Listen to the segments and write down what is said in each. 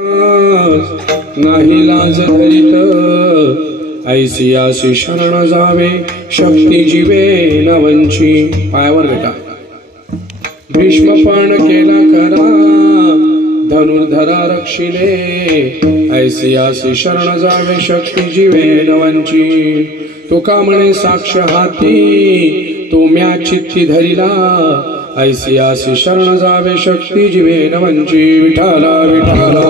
नाही लाज धरित ऐसी आशी शरण जावे शक्ती जीवे नवंची पायावर बेटा भीष्मपान केला करा धनुर्धरा रक्षिले ऐसी आशी शरण जावे शक्ती जीवे नवंची तुका म्हणे साक्ष हाती तो म्या चित्ती धरिला ऐसी आशी शरण जावे शक्ती जीवे नवंची विठाला विठाला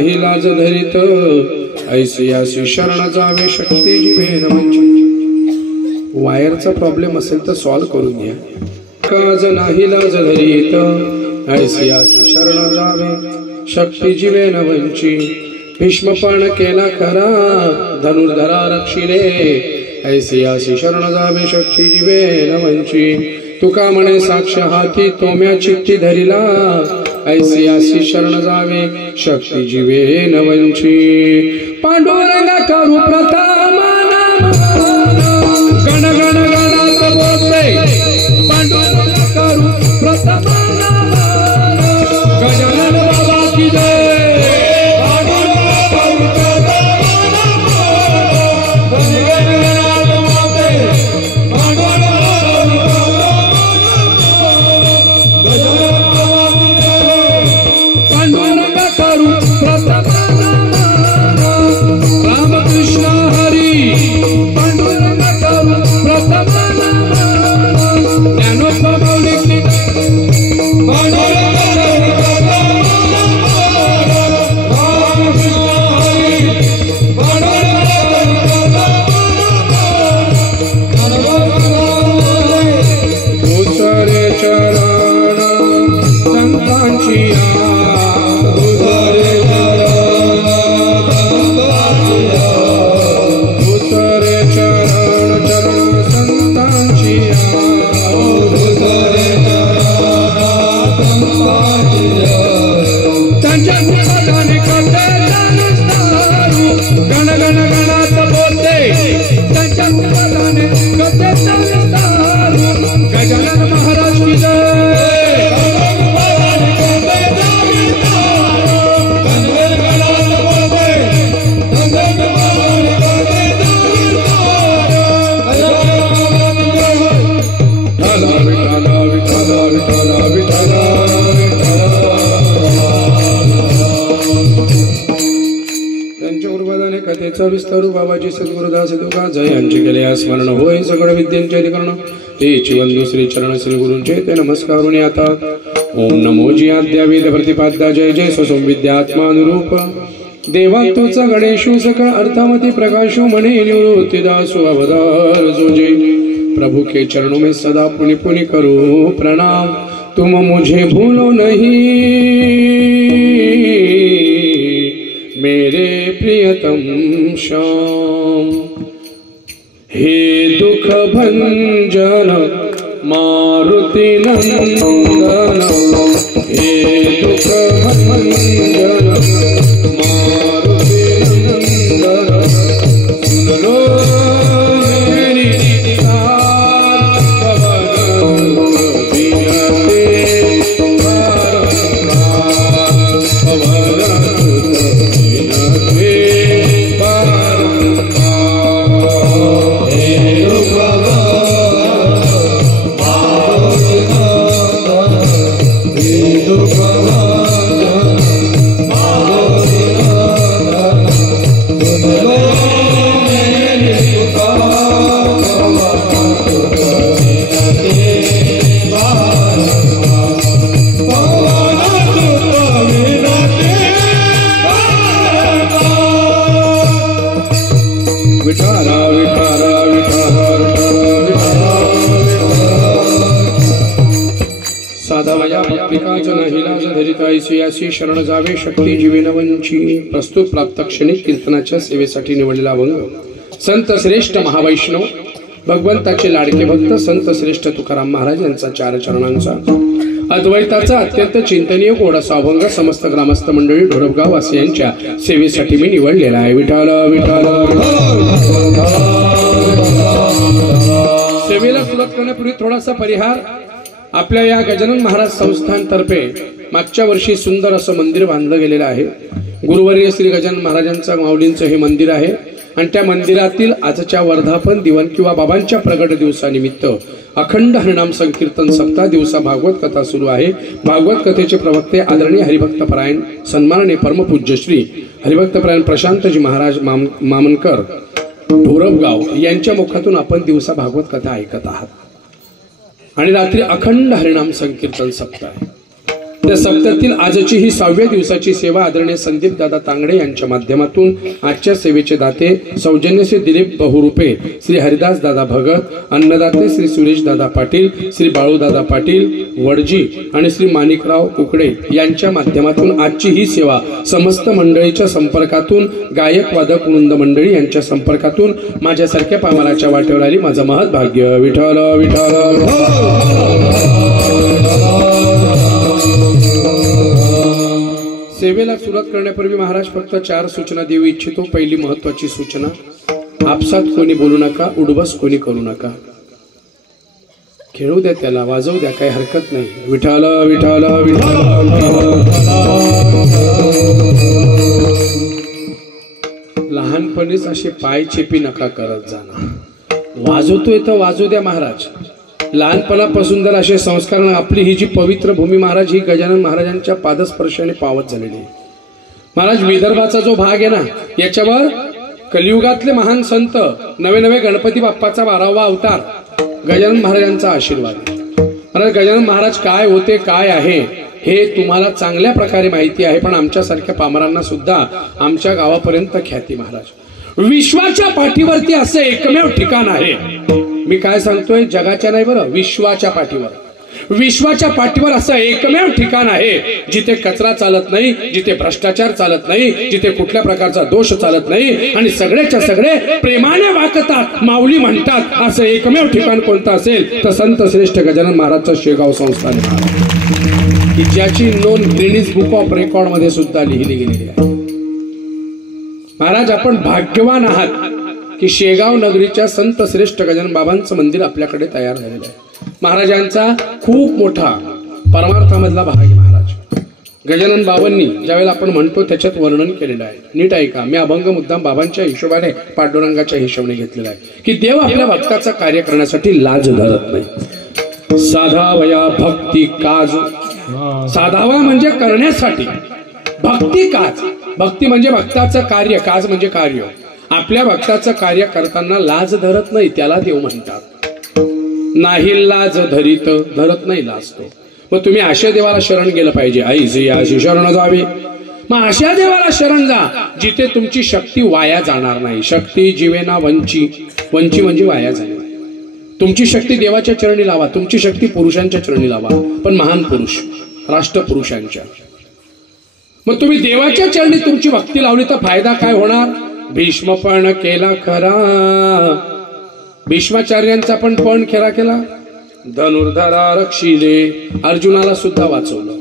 नाही लाज धरित ऐसी आशी शरण जावे शक्ती जीवे नवंची वायरचा प्रॉब्लेम असेल तर सॉल्व करून घ्या काज नाही लाज धरित ऐसी आशी शरण जावे शक्ती जीवे नवंची भीष्मपान केला खरा धनुर्धरा रक्षिले ऐसी आशी शरण जावे शक्ती जीवे नवंची तुका म्हणे साक्ष हाती तो म्या चित्ती धरिला ऐसी आशी शरण जावे शक्ती जीवे नवंची पांडुरंगा करू प्रथम गण गण गणात बोलते पांडुरंगा करू प्रथम गजानन बाबा की जय विस्तारू बाबाजी सद्गुरुदास तुका जय यांचे केले स्मरण होय सगळ विद्यांचे अधिकरण तेची वंदू श्री चरण श्री गुरूंचे ते नमस्कारून आता ओम नमो जी आद्या वेद प्रतिपाद्या जय जय स्वसं विद्यात्मानुरूप देवा तुझा गणेशु सकळ अर्थामती प्रकाशु म्हणे निवृत्तिदासु अवतार जोजे प्रभु के चरणों में सदा पुनि पुनि करो प्रणाम तुम मुझे भूलो नहीं मेरे प्रियतम श्याम हे दुख भंजन मारुति नंदन हे दुख भंजन मारुति नंदन सुन लो मेरी Bye. वया भक्तिकाच नाही लाज धरित ऐसी यासी शरण जावे शक्ती जीवेन वंची. प्रस्तुत प्राप्त क्षणिक कीर्तनाच्या सेवेसाठी निवडलेला अभंग संत श्रेष्ठ महावैष्णव भगवंताचे लाडके भक्त संत श्रेष्ठ तुकाराम महाराज यांचा 4 चरणांचा अद्वैताचा अत्यंत चिंतनीय गोडासा अभंग समस्त ग्रामस्थ मंडळी ढोरपगाव वासियांच्या सेवेसाठी मी निवडलेला आहे. विठ्ठल विठ्ठल. सेवेला सुरुवात करण्यापूर्वी थोडासा परिहार. आपल्या या गजानन महाराज संस्थानतर्फे मागच्या वर्षी सुंदर असं मंदिर बांधलं गेलेलं आहे. गुरुवर्य श्री गजानन महाराजांचा माऊलींचं हे मंदिर आहे आणि त्या मंदिरातील आजच्या वर्धापन दिवन किंवा बाबांच्या प्रगट दिवसानिमित्त अखंड हरिनाम संकीर्तन सप्ताह दिवसा भागवत कथा सुरू आहे. भागवत कथेचे प्रवक्ते आदरणीय हरिभक्तपरायण सन्माननीय परमपूज्य श्री हरिभक्तपरायण प्रशांतजी महाराज मामनकर ढोरपगाव यांच्या मुखातून आपण दिवसा भागवत कथा ऐकत आहात आणि रात्री अखंड हरिनाम संकीर्तन सप्ताह आहे. त्या सप्ताहातील आजची ही 6व्या दिवसाची सेवा आदरणीय संदीप दादा तांगडे यांच्या माध्यमातून आजच्या सेवेचे दाते सौजन्य श्री दिलीप बहुरूपे श्री हरिदास दादा भगत, अन्नदाते श्री सुरेश दादा पाटील, श्री बाळू दादा पाटील वडजी आणि श्री माणिकराव कुकडे यांच्या माध्यमातून आजची ही सेवा समस्त मंडळीच्या संपर्कातून गायक वादक वृंद मंडळी यांच्या संपर्कातून माझ्यासारख्या पामराच्या वाटेवर आली. माझं महत् भाग्य. विठ्ठल विठ्ठल. सेवेला सुरुवात करण्यापूर्वी महाराज फक्त 4 सूचना देऊ इच्छितो. पहिली महत्वाची सूचना, आपसात कोणी बोलू नका, उडबस कोणी करू नका. खेळू द्या, त्याला वाजवू द्या, काही हरकत नाही. विठ्ठल विठ्ठल विठ्ठल. लहानपणीच असे पाय चेपी नका करत जाणं. वाजवतोय तर वाजू द्या महाराज. लहानपणापासून जर असे संस्कार, आपली ही जी पवित्र भूमी महाराज ही गजानन महाराजांच्या पादस्पर्शाने पावत झालेली आहे. महाराज विदर्भाचा जो भाग आहे ना, याच्यावर कलियुगातले महान संत नवे नवे गणपती बाप्पाचा 12वा अवतार गजानन महाराजांचा आशीर्वाद आहे. महाराज गजानन महाराज काय होते, काय आहे हे तुम्हाला चांगल्या प्रकारे माहिती आहे, पण आमच्यासारख्या पामरांना सुद्धा आमच्या गावापर्यंत ख्याती. महाराज विश्वाच्या पाठीवरती असं एकमेव ठिकाण आहे. मी काय सांगतोय, जगाच्या नाही बरं, विश्वाच्या पाठीवर. विश्वाच्या पाठीवर असं एकमेव ठिकाण आहे जिथे कचरा चालत नाही, जिथे भ्रष्टाचार चालत नाही, जिथे कुठल्या प्रकारचा दोष चालत नाही आणि सगळेच्या सगळे प्रेमाने वागतात, माऊली म्हणतात. असं एकमेव ठिकाण कोणतं असेल तर संत श्रेष्ठ गजानन महाराजचं शेगाव संस्थान आहे, की ज्याची नोंद गिनीज बुक ऑफ रेकॉर्ड मध्ये सुद्धा लिहिली गेलेली आहे. महाराज आपण भाग्यवान आहात की शेगाव नगरीच्या संत श्रेष्ठ गजानन बाबांचं मंदिर आपल्याकडे तयार झालेलं आहे. महाराजांचा खूप मोठा परमार्थामधला भाग आहे. महाराज गजानन बाबांनी ज्यावेळेला आपण म्हणतो त्याच्यात वर्णन केलेलं आहे. नीट ऐका, मी अभंग मुद्दाम बाबांच्या हिशोबाने पांडुरंगाच्या हिशोबाने घेतलेला आहे की देव आपल्या भक्ताचं कार्य करण्यासाठी लाज धरत नाही. साधावया भक्ती काज. साधावा म्हणजे करण्यासाठी, भक्ती काज. भक्ती म्हणजे भक्ताचं कार्य, काज म्हणजे कार्य. आपल्या भक्ताचं कार्य करताना लाज धरत नाही, त्याला देव म्हणतात. नाही लाज धरीत, धरत नाही लाज तो. मग तुम्ही अशा देवाला शरण गेलं पाहिजे. ऐसी अशी शरण जावी. मग अशा देवाला शरण जा जिथे तुमची शक्ती वाया जाणार नाही. शक्ती जीवेना वंची. वंची म्हणजे वाया जाणे. तुमची शक्ती देवाच्या चरणी लावा, तुमची शक्ती पुरुषांच्या चरणी लावा, पण महान पुरुष राष्ट्रपुरुषांच्या. मग तुम्ही देवाच्या चरणी तुमची भक्ती लावली तर फायदा काय होणार? भीष्म पण केला खरा, भीष्माचार्यांचा पण खरा केला. धनुर्धरा रक्षिले, अर्जुनाला सुद्धा वाचवलं.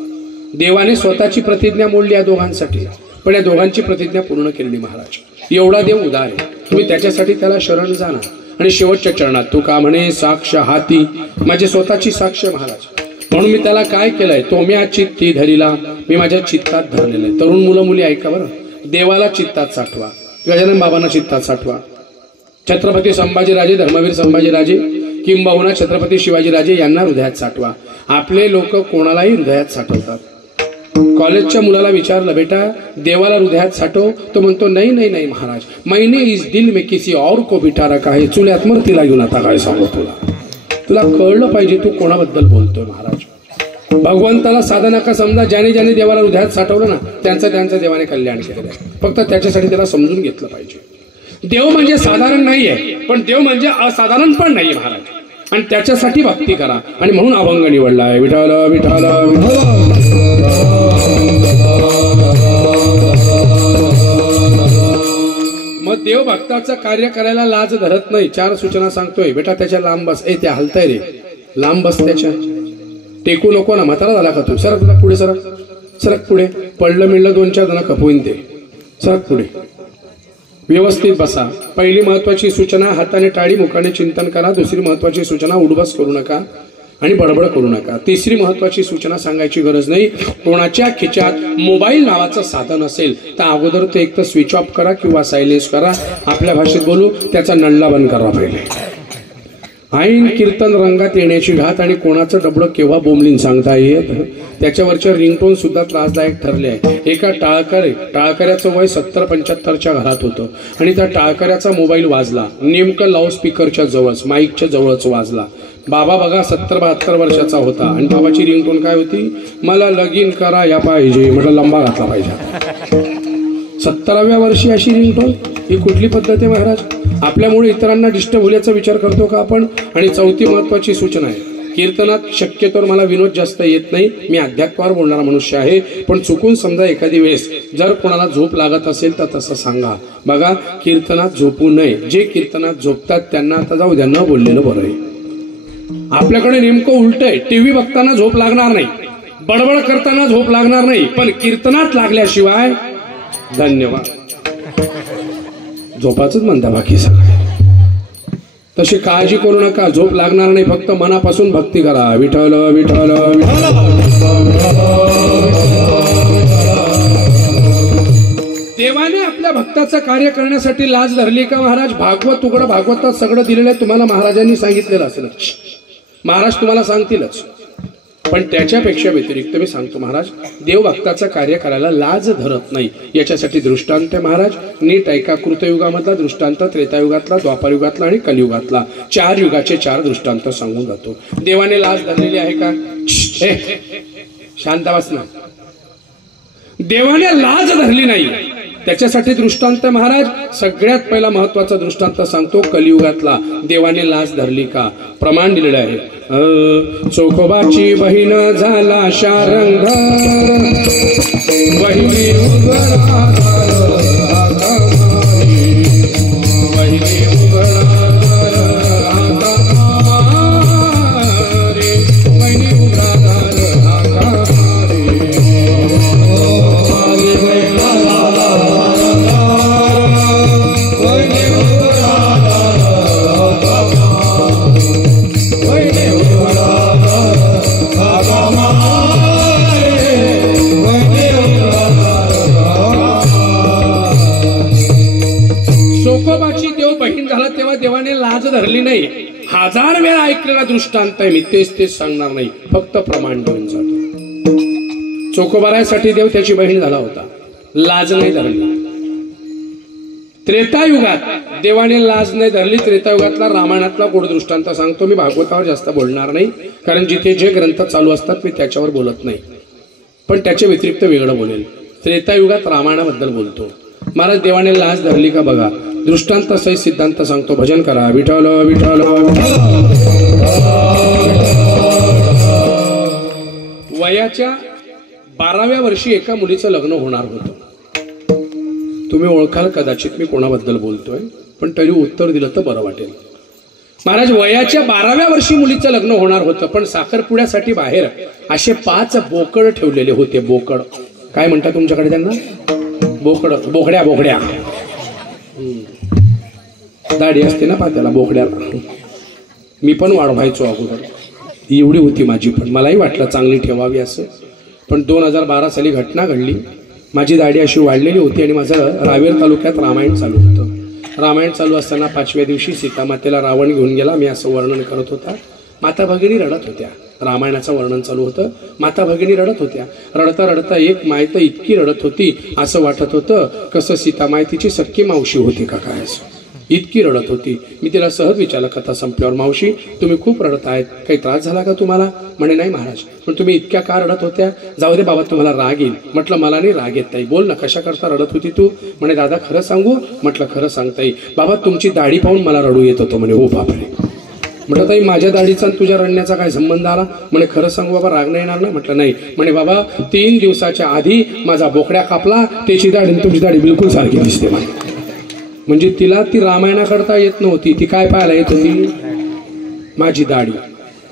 देवाने स्वतःची प्रतिज्ञा मोडली या दोघांसाठी, पण या दोघांची प्रतिज्ञा पूर्ण केली. महाराज एवढा देव उदार आहे, तुम्ही त्याच्यासाठी त्याला शरण जाणार. आणि शेवटच्या चरणात तू का म्हणे साक्ष हाती, माझी स्वतःची साक्ष महाराज. म्हणून मी त्याला काय केलंय, तो मी चित्ती धरीला, मी माझ्या चित्तात धरलेलं आहे. तरुण मुलं मुली ऐका बरं, देवाला चित्तात साठवा, गजानन बाबांना चित्तात साठवा. छत्रपती संभाजीराजे, धर्मवीर संभाजीराजे किंबहुना छत्रपती शिवाजीराजे यांना हृदयात साठवा. आपले लोक कोणालाही हृदयात साठवतात. कॉलेजच्या मुलाला विचारलं, बेटा देवाला हृदयात साठव, तो म्हणतो नाही नाही नाही महाराज, मैंने इस दिल में किसी और को बिठा रखा है. चुल्यात मर तिला घेऊन आता काय सांगू तुला कळलं पाहिजे तू कोणाबद्दल बोलतोय. महाराज भगवंताला साधा नका समजा. ज्याने ज्याने देवाला हृदयात साठवलं ना त्यांचं देवाने कल्याण केलेलं आहे. फक्त त्याच्यासाठी त्याला समजून घेतलं पाहिजे. देव म्हणजे साधारण नाहीये, पण देव म्हणजे असाधारण पण नाहीये. महाराज आणि त्याच्यासाठी भक्ती करा. आणि म्हणून अभंग निवडलाय. विठ्ठल विठ्ठल मग देव भक्ताचं कार्य करायला लाज धरत नाही. 4 सूचना सांगतोय. बेटा त्याच्या लांब बस. ते हलताय रे, लांब बस. त्याच्या टेकू नको ना. म्हातारा झाला का तू? सरक पुढे, सरक सरक पुढे. पडलं मिळलं 2-4 जण खपवून दे. सरक पुढे. व्यवस्थित बसा. पहिली महत्वाची सूचना, हाताने टाळी, मुखाने चिंतन करा. दुसरी महत्वाची सूचना, उडबस करू नका आणि बडबड करू नका. तिसरी महत्वाची सूचना सांगायची गरज नाही. कोणाच्या खिच्यात मोबाईल नावाचं साधन असेल तर अगोदर ते एक तर स्विच ऑफ करा किंवा सायलेन्स करा. आपल्या भाषेत बोलू, त्याचा नळला बंद करा पहिले. ऐन कीर्तन रंगात येण्याची घात आणि कोणाचं डबडं केव्हा बोंबलीन सांगता येत. त्याच्यावरच्या रिंगटोन सुद्धा त्रासदायक ठरले आहे. एका टाळकऱ्याचं वय 70-75च्या घरात होतं आणि त्या टाळकऱ्याचा मोबाईल वाजला. नेमकं लाऊडस्पीकरच्या जवळच, माईकच्या जवळच वाजला. बाबा बघा 70-72 वर्षाचा होता आणि बाबाची रिंगटोन काय होती? मला लगीन करा या पाहिजे. म्हटलं लंबा घातला पाहिजे. 70व्या वर्षी अशी रिंगटोन, ही कुठली पद्धत आहे महाराज? आपल्यामुळे इतरांना डिस्टर्ब होण्याचा विचार करतो का आपण? आणि चौथी महत्वाची सूचना आहे, कीर्तनात शक्यतोवर मला विनोद जास्त येत नाही. मी अध्यात्मावर बोलणारा मनुष्य आहे. पण चुकून समजा एखादी वेळेस जर कोणाला झोप लागत असेल तर तसं सांगा. बघा, कीर्तनात झोपू नये. जे कीर्तनात झोपतात त्यांना आता जाऊ द्या, न बोललेलं बरं आहे. आपल्याकडे नेमकं उलट आहे. टीव्ही बघताना झोप लागणार नाही, बडबड करताना झोप लागणार नाही, पण कीर्तनात लागल्याशिवाय धन्यवाद झोपाच म्हणता बाकी सगळं. तशी काळजी करू नका, झोप लागणार नाही. फक्त मनापासून भक्ती करा. विठ्ठल विठ्ठल देवाने आपल्या भक्ताचं कार्य करण्यासाठी लाज धरली का महाराज? भागवत तुकडं भागवतात सगळं दिलेलं आहे तुम्हाला. महाराजांनी सांगितलेलं असेल, महाराज तुम्हाला सांगतीलच. पण त्याच्यापेक्षा व्यतिरिक्त मी सांगतो महाराज, देव भक्ताचं कार्य करायला लाज धरत नाही. याच्यासाठी दृष्टांत आहे महाराज. नीट ऐका. कृतयुगामधला दृष्टांत, त्रेतायुगातला, द्वापारयुगातला आणि कलियुगातला, 4 युगाचे 4 दृष्टांत सांगून जातो. देवाने लाज धरलेली आहे का? शांत बस ना. देवाने लाज धरली नाही. त्याच्यासाठी दृष्टांत महाराज. सगळ्यात पहिला महत्वाचा दृष्टांत सांगतो कलियुगातला. देवाने लाज धरली का? प्रमाण दिलेलं आहे. चोखोबाची बहीण झाला शारंगधर, बहिणी उघडा देवाने लाज धरली नाही. 1000 वेळा ऐकलेला दृष्टांत आहे. मी तेच सांगणार नाही, फक्त प्रमाण देऊन जातो. चोखोबारासाठी देव त्याची बहीण झाला होता, लाज नाही धरली. त्रेतायुगात देवाने लाज नाही धरली. त्रेतायुगातला रामायणातला गोड दृष्टांत सांगतो. मी भागवतावर जास्त बोलणार नाही, कारण जिथे जे ग्रंथ चालू असतात मी त्याच्यावर बोलत नाही, पण त्याच्या व्यतिरिक्त वेगळं बोलेल. त्रेतायुगात रामायणाबद्दल बोलतो. महाराज देवाने लाज धरली का? बघा, दृष्टांत सहित सिद्धांत सांगतो. भजन करा. विठ्ठल विठ्ठल. वयाच्या 12व्या वर्षी एका मुलीचं लग्न होणार होतं. तुम्ही ओळखाल कदाचित मी कोणाबद्दल बोलतोय, पण तरी उत्तर दिलं तर बरं वाटेल. महाराज वयाच्या 12व्या वर्षी मुलीचं लग्न होणार होतं, पण साखरपुड्यासाठी बाहेर असे 5 बोकड ठेवलेले होते. बोकड काय म्हणतात तुमच्याकडे त्यांना? बोकड, बोकड्या. बोकड्या दाढी असते ना पा त्याला, बोकड्याला. मी पण वाढवायचो अगोदर, एवढी होती माझी, पण मलाही वाटलं चांगली ठेवावी असं. पण 2012 साली घटना घडली. माझी दाढी अशी वाढलेली होती आणि माझं रावेर तालुक्यात रामायण चालू होतं. रामायण चालू असताना 5व्या दिवशी सीतामातेला रावण घेऊन गेला. मी असं वर्णन करत होता. माता भगिनी रडत होत्या. रामायणाचं वर्णन चालू होतं. माता भगिनी रडत होत्या. रडता रडता एक माय तर इतकी रडत होती, असं वाटत होतं कसं सीतामाय तिची सख्खी मावशी होती का काय, असं इतकी रडत होती. मी तिला सहज विचारलं कथा संपल्यावर, मावशी तुम्ही खूप रडत आहेत, काही त्रास झाला का तुम्हाला? म्हणे नाही महाराज. पण तुम्ही इतक्या का रडत होत्या? जाऊ दे बाबा, तुम्हाला राग येईल. म्हटलं मला नाही राग येत नाही. बोल ना, कशा करता रडत होती तू? म्हणे दादा खरं सांगू? म्हटलं खरं सांगता येईल. बाबा तुमची दाढी पाहून मला रडू येत होतं. म्हणे हो बापरे. म्हटलं ताई माझ्या दाढीचा आणि तुझ्या रडण्याचा काय संबंध आला? म्हणे खरं सांगू बाबा राग नाही येणार ना? म्हटलं नाही. म्हणे बाबा 3 दिवसाच्या आधी माझा बोकड्या कापला, त्याची दाढी तुमची दाढी बिलकुल सारखी दिसते म्हणे. म्हणजे तिला ती रामायणाकरता येत नव्हती, ती काय पाहायला येत होती? माझी दाढी.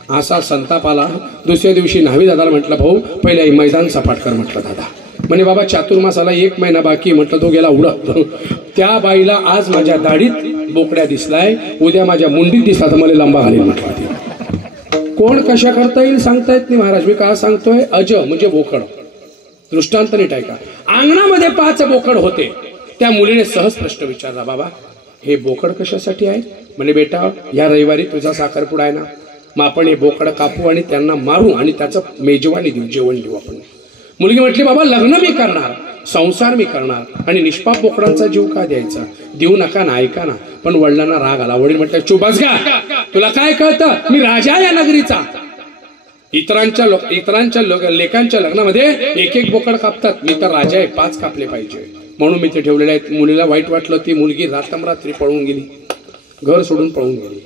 असा संताप आला. दुसऱ्या दिवशी न्हावी दादाला म्हटलं भाऊ पहिले मैदान सपाट कर. म्हटलं दादा. म्हणे बाबा चातुर्मासाला 1 महिना बाकी. म्हटलं तो गेला उडत. त्या बाईला आज माझ्या दाढीत बोकड्या दिसलाय, उद्या माझ्या मुंडीत दिसला तर मला लंबा घालील म्हटलं. कोण कशा करता येईल सांगता येत नाही महाराज. मी काय सांगतोय? अज म्हणजे बोकड. दृष्टांत नीट ऐका. अंगणामध्ये 5 बोकड होते. त्या मुलीने सहज प्रश्न विचारला, बाबा हे बोकड कशासाठी आहे? म्हणे बेटा या रविवारी तुझा साखरपुडा आहे ना, मग आपण हे बोकड कापू आणि त्यांना मारू आणि त्याचं मेजवानी देऊ, जेवण देऊ आपण. मुलगी म्हटली बाबा लग्न मी करणार, संसार मी करणार आणि निष्पाप बोकडांचा जीव का द्यायचा? देऊ नका ना, ऐका ना. पण वडिलांना राग आला. वडील म्हटलं चुप बस गा, तुला काय कळतं? मी राजा या नगरीचा. इतरांच्या लेकांच्या लग्नामध्ये 1-1 बोकड कापतात, मी तर राजा आहे, 5 कापले पाहिजे म्हणून मी ते ठेवलेले आहेत. मुलीला वाईट वाटलं. ती मुलगी रात्ररात्री पळून गेली, घर सोडून पळून गेली.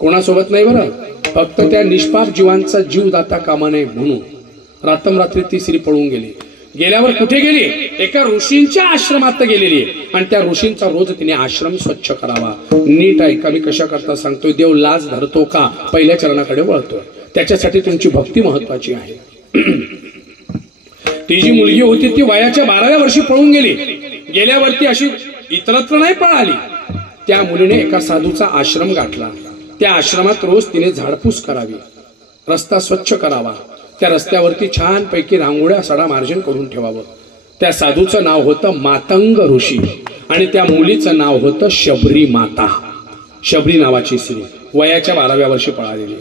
कोणासोबत नाही बरं, फक्त त्या निष्पाप जीवांचा जीव दाता कामा नये म्हणून रात्ररात्री ती स्त्री पळून गेली. गेल्यावर कुठे गेली? एका ऋषींच्या आश्रमात गेलेली आहे आणि त्या ऋषींचा रोज तिने आश्रम स्वच्छ करावा. नीट ऐका, मी कशा करता सांगतोय. देव लाज धरतो का? पहिल्या चरणाकडे वळतोय. त्याच्यासाठी तुमची भक्ती महत्वाची आहे. ती जी मुलगी होती ती वयाच्या 12व्या वर्षी पळून गेली. गेल्यावरती अशी इतरत्र नाही पळाली. त्या मुलीने एका साधूचा आश्रम गाठला. त्या आश्रमात रोज तिने झाडपूस करावी, रस्ता स्वच्छ करावा, त्या रस्त्यावरती छान पैकी रांगोळ्या सडा मार्जन करून ठेवावं. त्या साधूचं नाव होतं मातंग ऋषी आणि त्या मुलीचं नाव होतं शबरी माता. शबरी नावाची स्त्री वयाच्या 12व्या वर्षी पळालेली.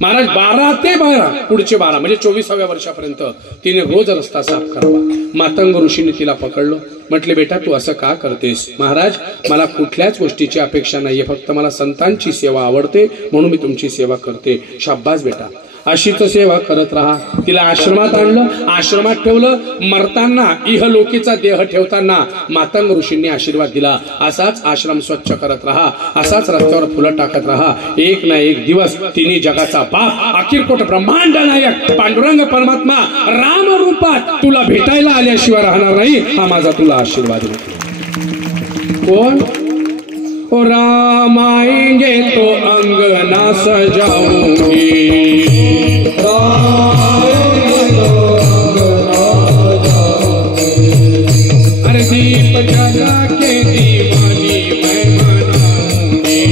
महाराज 12 ते 12 पुढचे 12 म्हणजे 24व्या वर्षापर्यंत तिने रोज रस्ता साफ करावा. मातंग ऋषीने तिला पकडलं. म्हटले बेटा तू असं का करतेस? महाराज मला कुठल्याच गोष्टीची अपेक्षा नाहीये, फक्त मला संतांची सेवा आवडते म्हणून मी तुमची सेवा करते. शाब्बास बेटा, अशीच सेवा करत राहा. तिला आश्रमात आणलं, आश्रमात ठेवलं. मरताना इहलोकीचा देह ठेवताना मातंग ऋषींनी आशीर्वाद दिला, असाच आश्रम स्वच्छ करत राहा, असाच रस्त्यावर फुलं टाकत राहा. एक ना एक दिवस तिने जगाचा बाप अखिरकोट ब्रह्मांड नायक पांडुरंग परमात्मा राम रूपात तुला भेटायला आल्याशिवाय राहणार नाही, हा माझा तुला आशीर्वाद देतो. कोण? ओ राम आएंगे तो अंगना सजाऊंगी, अरे दीप जला के दीवानी मैं मनाऊंगी,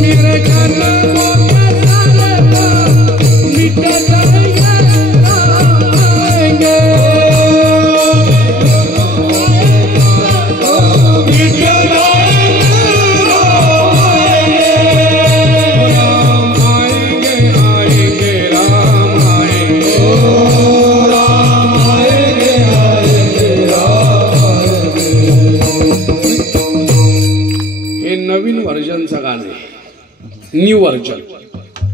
मेरे जन्मों का सारा मिट जाएंगे, नवीन व्हर्जनचं गाणं आहे, न्यू व्हर्जन.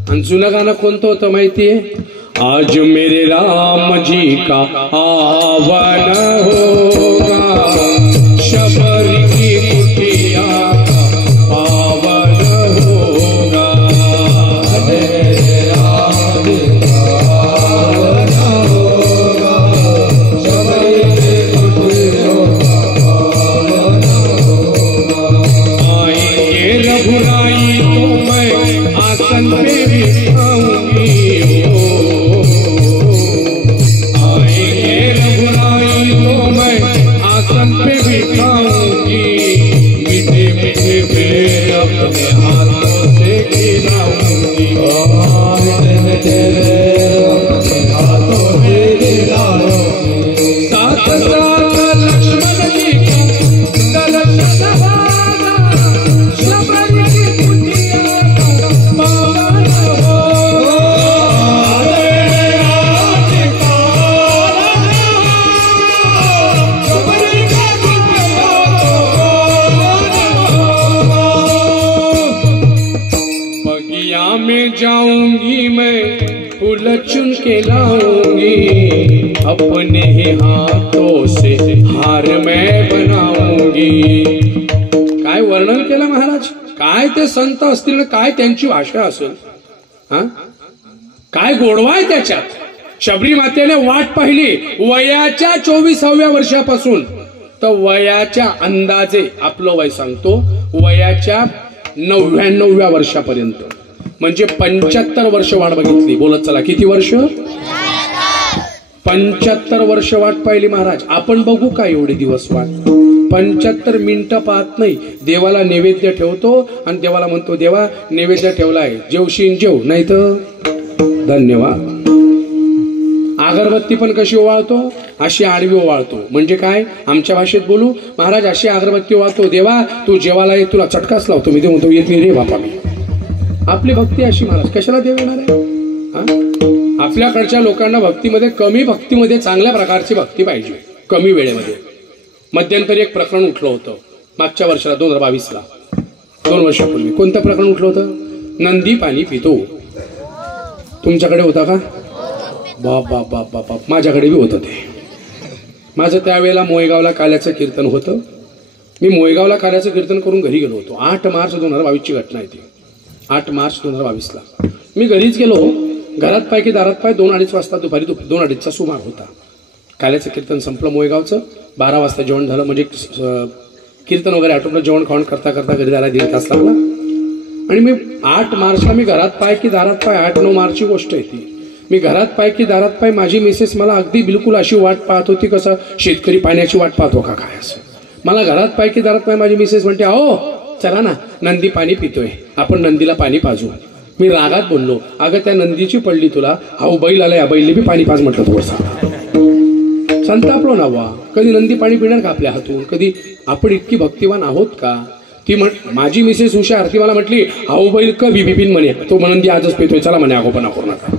आणि जुनं गाणं कोणतं होतं माहितीये? आज मेरे राम जी का आवन होगा, शबरी की कुटिया पावन होगा, मेरे राम का आवन होगा, शबरी की कुटिया पावन होगा. आएंगे रघुराई तो मैं आसन पे बिठाऊंगी, आएंगे रघुराई तो मैं आसन पे बिठाऊंगी, मीठे मीठे पेड़ अपने हाथों से खिलाऊंगी, मीठे मीठे पेड़ अपने हाथों से खिलाऊंगी. साथ साथ लक्ष्मण जी का दर्शन होगा, शबरी की कुटिया पावन होगा, शबरी की कुटिया बगिया में जाऊंगी मैं फूल चुन के लाऊंगी, अपने ही हाथों से हार मैं बनाऊंगी. काय वर्णन केलं महाराज. काय ते संत असतील, काय त्यांची भाषा असेल, हा काय गोडवा आहे त्याच्यात. शबरी मातेने वाट पाहिली वयाच्या 24व्या वर्षापासून तर वयाच्या अंदाजे आपलं वय सांगतो वयाच्या 99व्या वर्षापर्यंत, म्हणजे 75 वर्ष वाट बघितली. बोलत चला किती वर्ष. 75 वर्ष वाट पाहिली महाराज. आपण बघू का एवढे दिवस वाट. 75 मिनिटं पाहत नाही. देवाला नैवेद्य ठेवतो आणि देवाला म्हणतो देवा नैवेद्य ठेवलाय, जेवशीन जेव, नाही तर धन्यवाद. अगरबत्ती पण कशी ओवाळतो, अशी आडवी ओवाळतो. म्हणजे काय, आमच्या भाषेत बोलू महाराज, अशी अगरबत्ती ओवाळतो, देवा तू जेवायला ये, तुला चटकाच लावतो. मी ते म्हणतो येत नाही रे बापा मी. आपली भक्ती अशी महाराज. कशाला देव येणार आहे. आपल्याकडच्या लोकांना भक्तीमध्ये कमी, भक्तीमध्ये चांगल्या प्रकारची भक्ती पाहिजे, कमी वेळेमध्ये. मध्यंतरी एक प्रकरण उठलं होतं मागच्या वर्षाला 2022ला, 2 वर्षापूर्वी. कोणतं प्रकरण उठलं होतं. नंदी पाणी पितो. तुमच्याकडे होता का. बाप बाप बाप बाप बाप. माझ्याकडे बी होतं ते. माझं त्यावेळेला मोयगावला काल्याचं कीर्तन होतं. मी मोयगावला काल्याचं कीर्तन करून घरी गेलो होतो. 8 मार्च 2022ची घटना आहे ती. 8 मार्च 2022ला मी घरीच गेलो. घरात पाय की दारात पाय 2-2:30 वाजता, दुपारी 2-2:30चा सुमार होता. काल्याचं कीर्तन संपलं मोयगावचं. 12 वाजता जेवण झालं, म्हणजे कीर्तन वगैरे आटोपलं. जेवण खाऊन करता करता घरी जायला 1.5 तास लागला. आणि मी 8 मार्चला मी घरात पाय की दारात पाय, 8-9 मार्चची गोष्ट आहे ती. मी घरात पाय की दारात पाय, माझी मिसेस मला अगदी बिलकुल अशी वाट पाहत होती कसं शेतकरी पाण्याची वाट पाहतो का काय असं. मला घरात पाय की दारात पाय माझी मिसेस म्हणते अहो चला ना नंदी पाणी पितोय, आपण नंदीला पाणी पाजू. मी रागात बोललो अगं त्या नंदीची पडली तुला, अहो बैल आला, या बैलने बी पाणी पाज म्हटलं थोडंसं. संतापलो ना वा. कधी नंदी पाणी पिणार का आपल्या हातून. कधी आपण इतकी भक्तिवान आहोत का. ती माझी मिसेस हुशार, ती मला म्हटली अहो बैल कभी बिपिन म्हणे, तो नंदी आजच पितोय, चला म्हणे आगोपणा करू नका.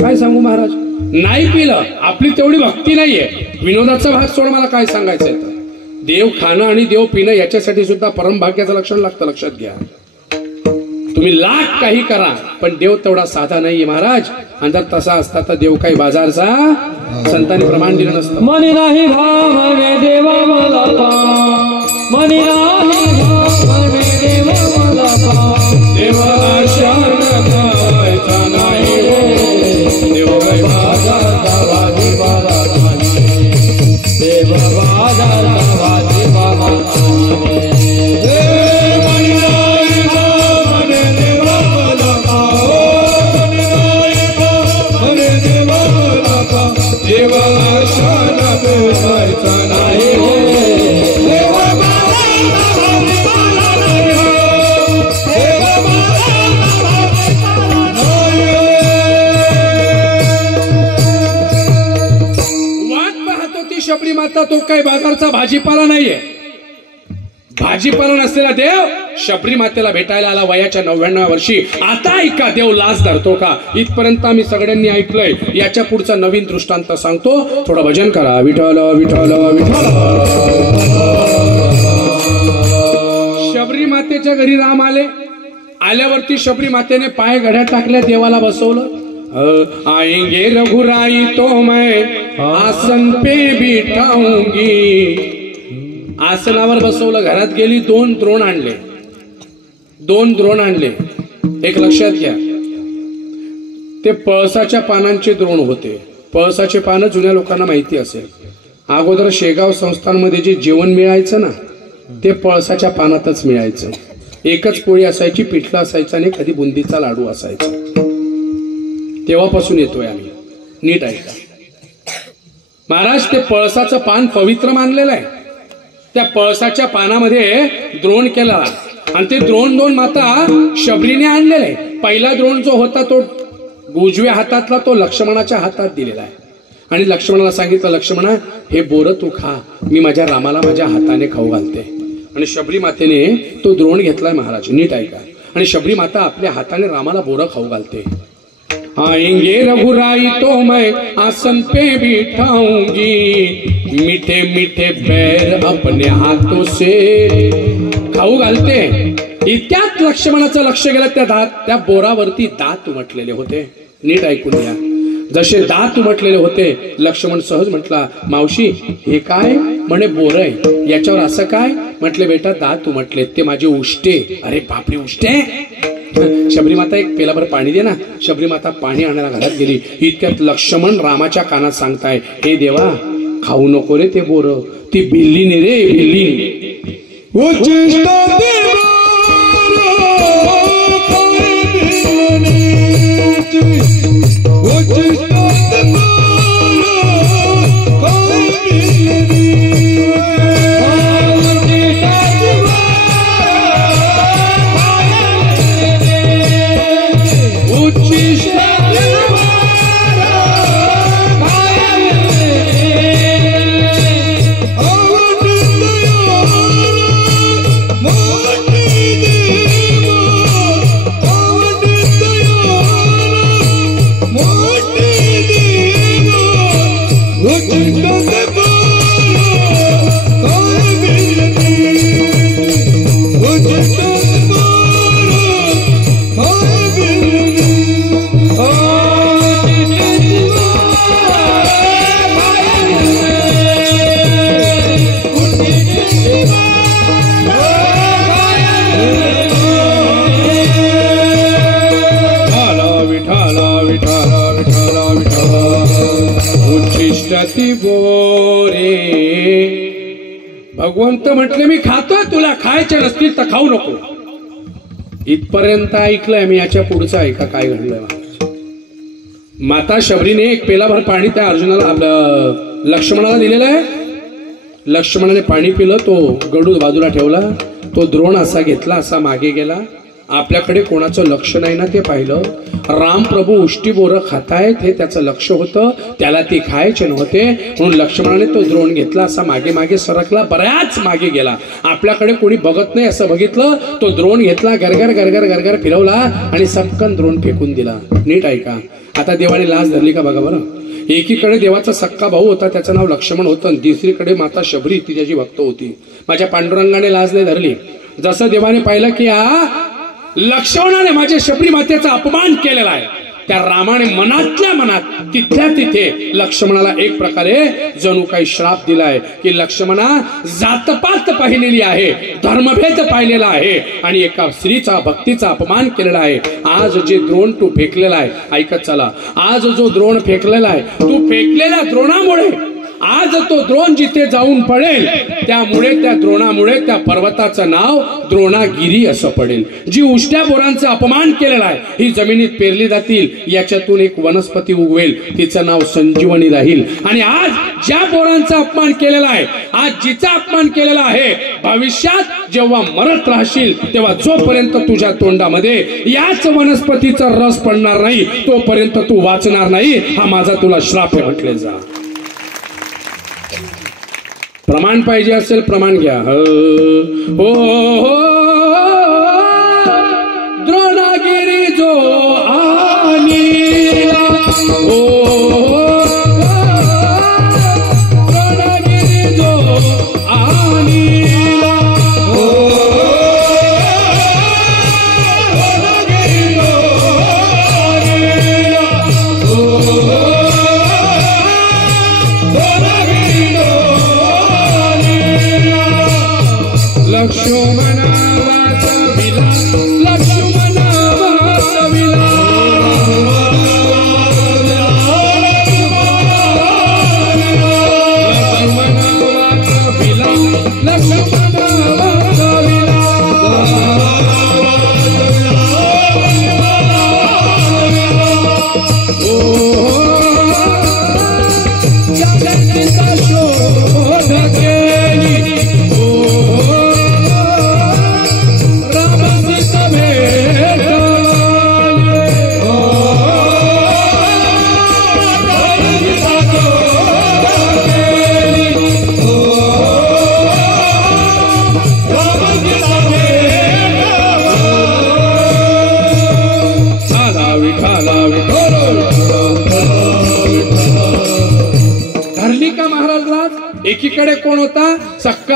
काय सांगू महाराज. नाही पिलं, आपली तेवढी भक्ती नाहीये. विनोदाचा भाग सोड, मला काय सांगायचंय. देव खाणं आणि देव पिणं याच्यासाठी सुद्धा परमभाग्याचं लक्षण लागतं, लक्षात घ्या. तुम्ही लाख काही करा पण देव तेवढा साधा नाहीये महाराज. आणि जर तसा असता तर देव काही बाजारचा संतांनी प्रमाण दिलं नसतं. मनी नाही भावने देवा मला पा, मनी नाही भावने देवा मला पा, देवा आशा नकायचा नाही देव काही बाजारचा वाजी बाबा नाही, देव बाजारचा वाजी बाबा नाही. शबरी माता तो काही बाजारचा भाजीपाला नाहीये. भाजीपाला नसलेला देव शबरी मातेला भेटायला आला वयाच्या 99व्या वर्षी. आता ऐका देव लाज धरतो का. इथपर्यंत आम्ही सगळ्यांनी ऐकलंय. याच्या पुढचा नवीन दृष्टांत सांगतो. थोडं भजन करा. विठ्ठल विठ्ठल विठ्ठल. शबरी मातेच्या घरी राम आले. आल्यावरती शबरी मातेने पाय घड्यात टाकल्या, देवाला बसवलं. आएंगे रघुराई तो मैं आसन पे बिठाऊंगी. आसनावर बसवलं. घरात गेली. 2 द्रोण आणले. 2 द्रोण आणले. एक लक्षात घ्या, ते पळसाच्या पानांचे द्रोण होते. पळसाचे पानं जुन्या लोकांना माहिती असेल. अगोदर शेगाव संस्थांमध्ये जे जेवण मिळायचं ना ते पळसाच्या पानातच मिळायचं. एकच पोळी असायची, पिठलं असायचं आणि कधी बुंदीचा लाडू असायचा. तेव्हापासून येतोय आम्ही. नीट ऐका महाराज. ते पळसाचं पान पवित्र मानलेलं आहे. त्या पळसाच्या पानामध्ये द्रोण केला आणि ते द्रोण 2 माता शबरीने आणलेले आहे. पहिला द्रोण जो होता तो उजव्या हातातला तो लक्ष्मणाच्या हातात दिलेला आहे. आणि लक्ष्मणाला सांगितलं लक्ष्मणा हे बोर तू खा, मी माझ्या रामाला माझ्या हाताने खाऊ घालते. आणि शबरी मातेने तो द्रोण घेतलाय महाराज. नीट ऐका. आणि शबरी माता आपल्या हाताने रामाला बोरं खाऊ घालते. आएंगे रघुराई तो मैं आसन पे बिठाऊंगी, मीठे मीठे पैर अपने हाथों से खाऊ घालते. इतक्यात लक्ष्मणाचं लक्ष गेलं त्या बोरावरती दात उमटलेले होते. नीट ऐकून घ्या. जसे दात उमटलेले होते, लक्ष्मण सहज म्हटला, मावशी हे काय? म्हणे बोर आहे. याच्यावर असं काय? म्हटले बेटा दात उमटले, ते माझे उष्टे. अरे बापरे, उष्टे? शबरी माता एक पेलाभर पाणी दे ना. शबरी माता पाणी आणायला घरात गेली. इतक्यात लक्ष्मण रामाच्या कानात सांगताय, हे देवा खाऊ नको रे ते बोर, ती बिल्लीने रे बिल्ली. भगवंत म्हटले, मी खातोय, तुला खायचे नसतील तर खाऊ नको. इथपर्यंत ऐकलंय मी, याच्या पुढचं ऐका काय घडलंय. माता शबरीने एक पेलाभर पाणी त्या अर्जुनाला आपल्या लक्ष्मणाला दिलेलं आहे. लक्ष्मणाने पाणी पिलं, तो गडू बाजूला ठेवला, तो द्रोण असा घेतला, असा मागे गेला. आपल्याकडे कोणाचं लक्ष नाही ना ते पाहिलं. राम प्रभू उष्टी बोरं खातायत हे त्याचं लक्ष होतं, त्याला ते खायचे नव्हते. म्हणून लक्ष्मणाने तो द्रोण घेतला, असा मागे मागे सरकला, बऱ्याच मागे गेला. आपल्याकडे कोणी बघत नाही असं बघितलं, तो द्रोण घेतला, गरगर गरगर गरगर फिरवला आणि सपकन द्रोण फेकून दिला. नीट ऐका, आता देवाने लाज धरली का बघा बरं. एकीकडे देवाचा सक्का भाऊ होता, त्याचं नाव लक्ष्मण होतं, आणि दुसरीकडे माता शबरी ती त्याची भक्त होती. माझ्या पांडुरंगाने लाज नाही धरली. जसं देवाने पाहिलं की लक्ष्मणाने माझ्या शबरी मातेचा अपमान केलेला आहे, त्या रामाने मनातल्या मनात तिथल्या तिथे लक्ष्मणाला एक प्रकारे जणू काही श्राप दिलाय की लक्ष्मणा जातपात पाहिलेली आहे, धर्मभेद पाहिलेला आहे आणि एका स्त्रीचा भक्तीचा अपमान केलेला आहे. आज जे द्रोण तू फेकलेला आहे, ऐकत चला, आज जो द्रोण फेकलेला आहे, तू फेकलेल्या द्रोणामुळे आज तो द्रोण जिथे जाऊन पडेल, त्यामुळे त्या द्रोणामुळे त्या पर्वताचं नाव द्रोणागिरी असं पडेल. जी उष्ट्या बोरांचा अपमान केलेला आहे, ही जमिनीत पेरली जातील, याच्यातून एक वनस्पती उगवेल, तिचं नाव संजीवनी राहील. आणि आज ज्या बोरांचा अपमान केलेला आहे, आज जिचा अपमान केलेला आहे, भविष्यात जेव्हा मरत राहशील तेव्हा जोपर्यंत तुझ्या तोंडामध्ये याच वनस्पतीचा रस पडणार नाही, तोपर्यंत तू वाचणार नाही. हा माझा तुला श्राप आहे म्हटले जा. प्रमाण पाहिजे असेल प्रमाण घ्या. हो द्रोणागिरी जो आनीला, द्रोणागिरी जो आनीला, लक्ष्मणा वाचविला, लक्ष्मणा वाचविला, लक्ष्मणा वाचविला, लक्ष्मणा वाचविला, जगतीचा शोध केली, राम सीता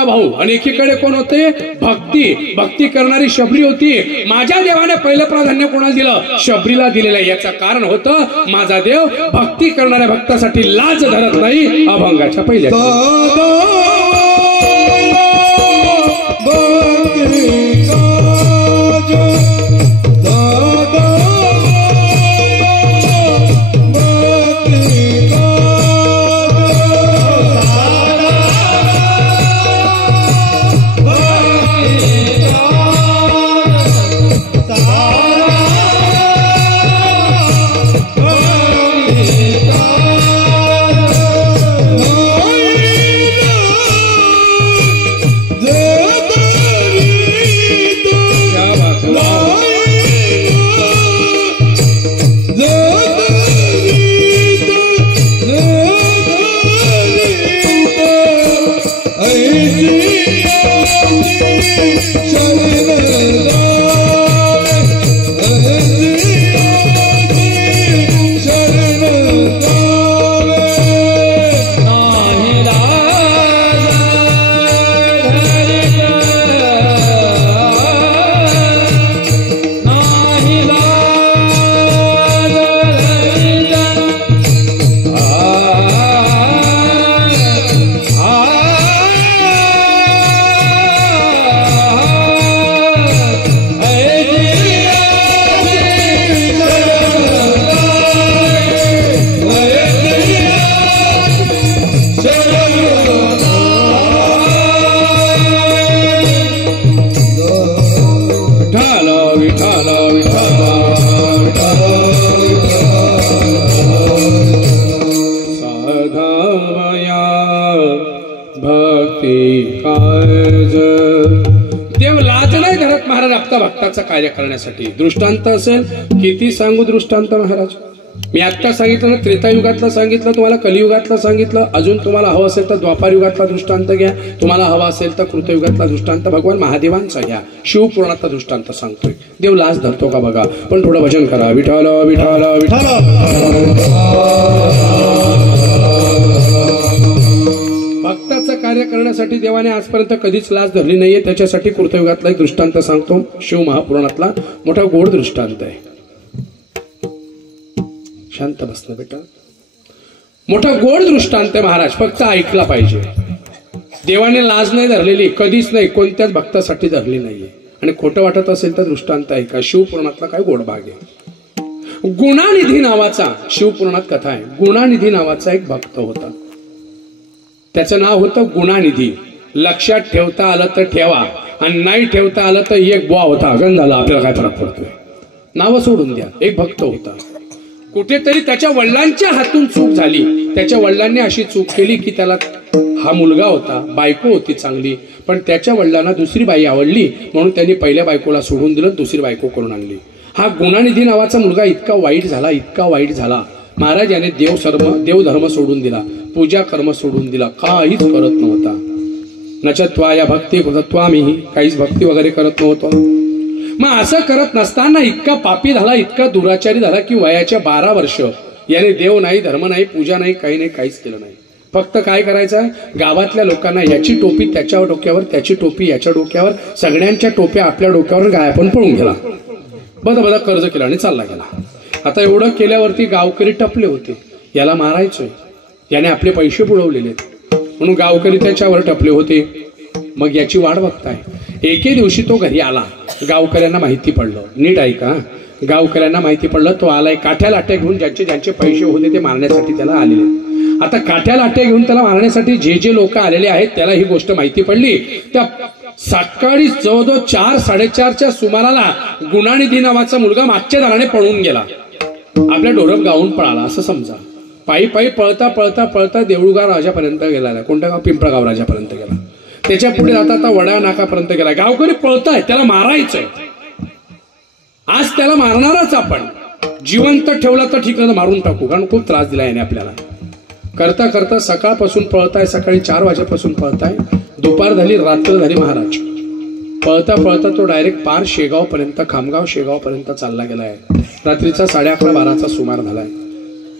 भाऊ आणि एकीकडे कोण होते? भक्ती. भक्ती करणारी शबरी होती. माझ्या देवाने पहिलं प्राधान्य कोणाला दिलं? शबरीला दिलेलं. याचं कारण होतं माझा देव भक्ती करणाऱ्या भक्तासाठी लाज धरत नाही. अभंगाच्या पहिल्या भक्ताचं कार्य करण्यासाठी. दृष्टांत असेल किती सांगू दृष्टांत महाराज. मी आत्ता सांगितलं ना, त्रेतायुगातलं सांगितलं, तुम्हाला कलियुगातलं सांगितलं. अजून तुम्हाला हवं असेल तर द्वापार युगातला दृष्टांत घ्या, तुम्हाला हवा असेल तर कृतयुगातला दृष्टांत भगवान महादेवांचा घ्या. शिवपुराणातला दृष्टांत सांगतोय. देव लाज धरतो का बघा. पण थोडं भजन करा. विठ्ठल विठ्ठल विठ्ठल. भक्ताचं कार्य करण्यासाठी देवाने आजपर्यंत कधीच लाज धरली नाहीये. त्याच्यासाठी कृतयुगातला एक दृष्टांत सांगतो. शिव महापुराणातला मोठा गोड दृष्टांत आहे. शांत बसलं बेटा. मोठा गोड दृष्टांत आहे महाराज, फक्त ऐकला पाहिजे. देवाने लाज नाही धरलेली, कधीच नाही, कोणत्याच भक्तासाठी धरली नाहीये. आणि खोटं वाटत असेल तर दृष्टांत ऐका. शिवपुराणातला काय गोड भाग आहे. गुणानिधी नावाचा, शिवपुराणात कथा आहे, गुणानिधी नावाचा एक भक्त होता. त्याचं नाव होतं गुणानिधी. लक्षात ठेवता आलं तर ठेवा, आणि नाही ठेवता आलं तर एक बुवा होता. गंधाला आपल्याला काय फरक पडतोय, नावं सोडून द्या. एक भक्त होता. कुठेतरी त्याच्या वडिलांच्या हातून चूक झाली. त्याच्या वडिलांनी अशी चूक केली की त्याला हा मुलगा होता, बायको होती चांगली, पण त्याच्या वडिलांना दुसरी बाई आवडली म्हणून त्यांनी पहिल्या बायकोला सोडून दिलं, दुसरी बायको करून आणली. हा गुणानिधी नावाचा मुलगा इतका वाईट झाला, इतका वाईट झाला. महाराज याने देवधर्म सोडून दिला, पूजा कर्म सोडून दिला, काहीच करत नव्हता. नचत्वा या भक्ती कृतत्वामिही, काहीच भक्ती वगैरे करत नव्हतो. मग असं करत नसताना इतका पापी झाला, इतका दुराचारी झाला की वयाच्या 12 वर्ष याने देव नाही, धर्म नाही, पूजा नाही, काही नाही, काहीच केलं नाही. फक्त काय करायचं, गावातल्या लोकांना याची टोपी त्याच्या डोक्यावर, त्याची टोपी याच्या डोक्यावर, सगळ्यांच्या टोप्या आपल्या डोक्यावर गाय पण पळून गेला. बदा कर्ज केलं आणि चालला गेला. आता एवढं केल्यावरती गावकरी टपले होते, याला मारायचंय, याने आपले पैसे बुडवलेले म्हणून गावकरी त्याच्यावर टपले होते. मग याची वाट बघताय. एके दिवशी तो घरी आला. गावकऱ्यांना माहिती पडलं, नीट ऐका, गावकऱ्यांना माहिती पडलं तो आलाय काठ्या लाट्या घेऊन. ज्यांचे ज्यांचे पैसे होते ते मारण्यासाठी त्याला आलेले. आता काठ्या लाट्या घेऊन त्याला मारण्यासाठी जे जे लोक आलेले आहेत त्याला ही गोष्ट माहिती पडली. त्या सकाळी जवळजवळ 4-4:30च्या सुमाराला गुणानिधी नावाचा मुलगा मागच्या दाराने पळून गेला. आपल्या ढोरप गावून पळाला असं समजा. पायी पायी पळता पळता पळता देऊळगाव राजापर्यंत गेला. कोणत्या गाव? पिंपळगाव राजापर्यंत गेला. त्याच्या पुढे आता वडा नाकापर्यंत गेला. गावकरी पळताय, त्याला मारायचंय. आज त्याला मारणारच आपण. जिवंत ठेवला तर ठीक नाही, मारून टाकू, कारण खूप त्रास दिला याने आपल्याला. करता करता सकाळपासून पळताय, सकाळी 4 वाजेपासून पळताय, दुपार झाली, रात्र झाली. महाराज पळता पळता तो डायरेक्ट पार शेगाव पर्यंत, खामगाव शेगाव पर्यंत चालला गेलाय. रात्रीचा 11:30-12चा सुमार झालाय.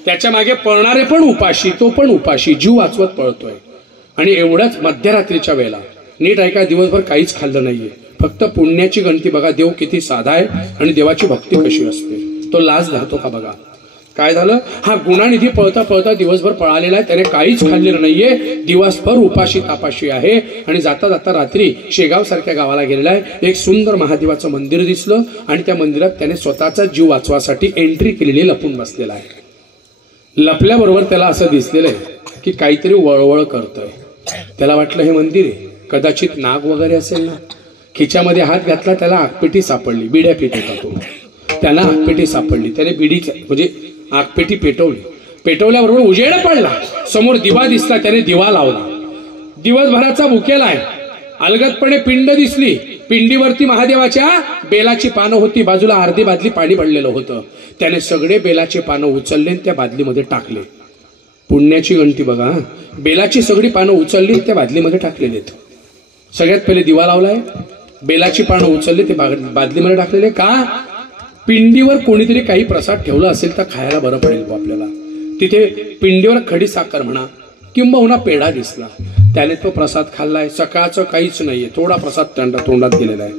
त्याच्या मागे पळणारे पण उपाशी, तो पण उपाशी, जीव वाचवत पळतोय. आणि एवढ्याच मध्यरात्रीच्या वेळेला नीट ऐका, दिवसभर काहीच खाल्लं नाहीये, फक्त पुण्याची गणती बघा. देव किती साधा आहे आणि देवाची भक्ती कशी असते. तो लाज धरतो का बघा. काय झालं, हा गुणानिधी पळता पळता दिवसभर पळालेला आहे, त्याने काहीच खाल्लेलं नाहीये, दिवसभर उपाशी तापाशी आहे आणि जाता जाता रात्री शेगाव सारख्या गावाला गेलेला आहे. एक सुंदर महादेवाचं मंदिर दिसलं आणि त्या मंदिरात त्याने स्वतःचा जीव वाचवासाठी एंट्री केलेली लपून बसलेला आहे. लपल्याबरोबर त्याला असं दिसलेलं आहे की काहीतरी वळवळ करतोय. त्याला वाटलं हे मंदिर आहे, कदाचित नाग वगैरे असेल ना. खिच्यामध्ये हात घातला, त्याला आगपेटी सापडली. बिड्या पित होता तो, त्याला आगपेटी सापडली. त्याने बिडी म्हणजे आगपेटी पेटवली. पेटवल्याबरोबर उजेड पडला, समोर दिवा दिसला, त्याने दिवा लावला. दिवसभराचा भुकेला आहे. अलगदपणे पिंड दिसली. पिंडीवरती महादेवाच्या बेलाची पानं होती. बाजूला अर्धी बादली पाणी पडलेलं होतं. त्याने सगळे बेलाचे पानं उचलले त्या बादलीमध्ये टाकले. पुण्याची गणती बघा, बेलाची सगळी पानं उचलली त्या बादलीमध्ये टाकलेले. सगळ्यात पहिले दिवा लावलाय, बेलाची पानं उचलले ते बादलीमध्ये टाकलेले. का, पिंडीवर कोणीतरी काही प्रसाद ठेवला असेल तर खायला बरं पडेल आपल्याला. तिथे पिंडीवर खडी साखर म्हणा किंबहुना पेढा दिसला. त्याने तो प्रसाद खाल्लाय. सकाळचं काहीच नाहीये, थोडा प्रसाद तोंडात गेलेला आहे.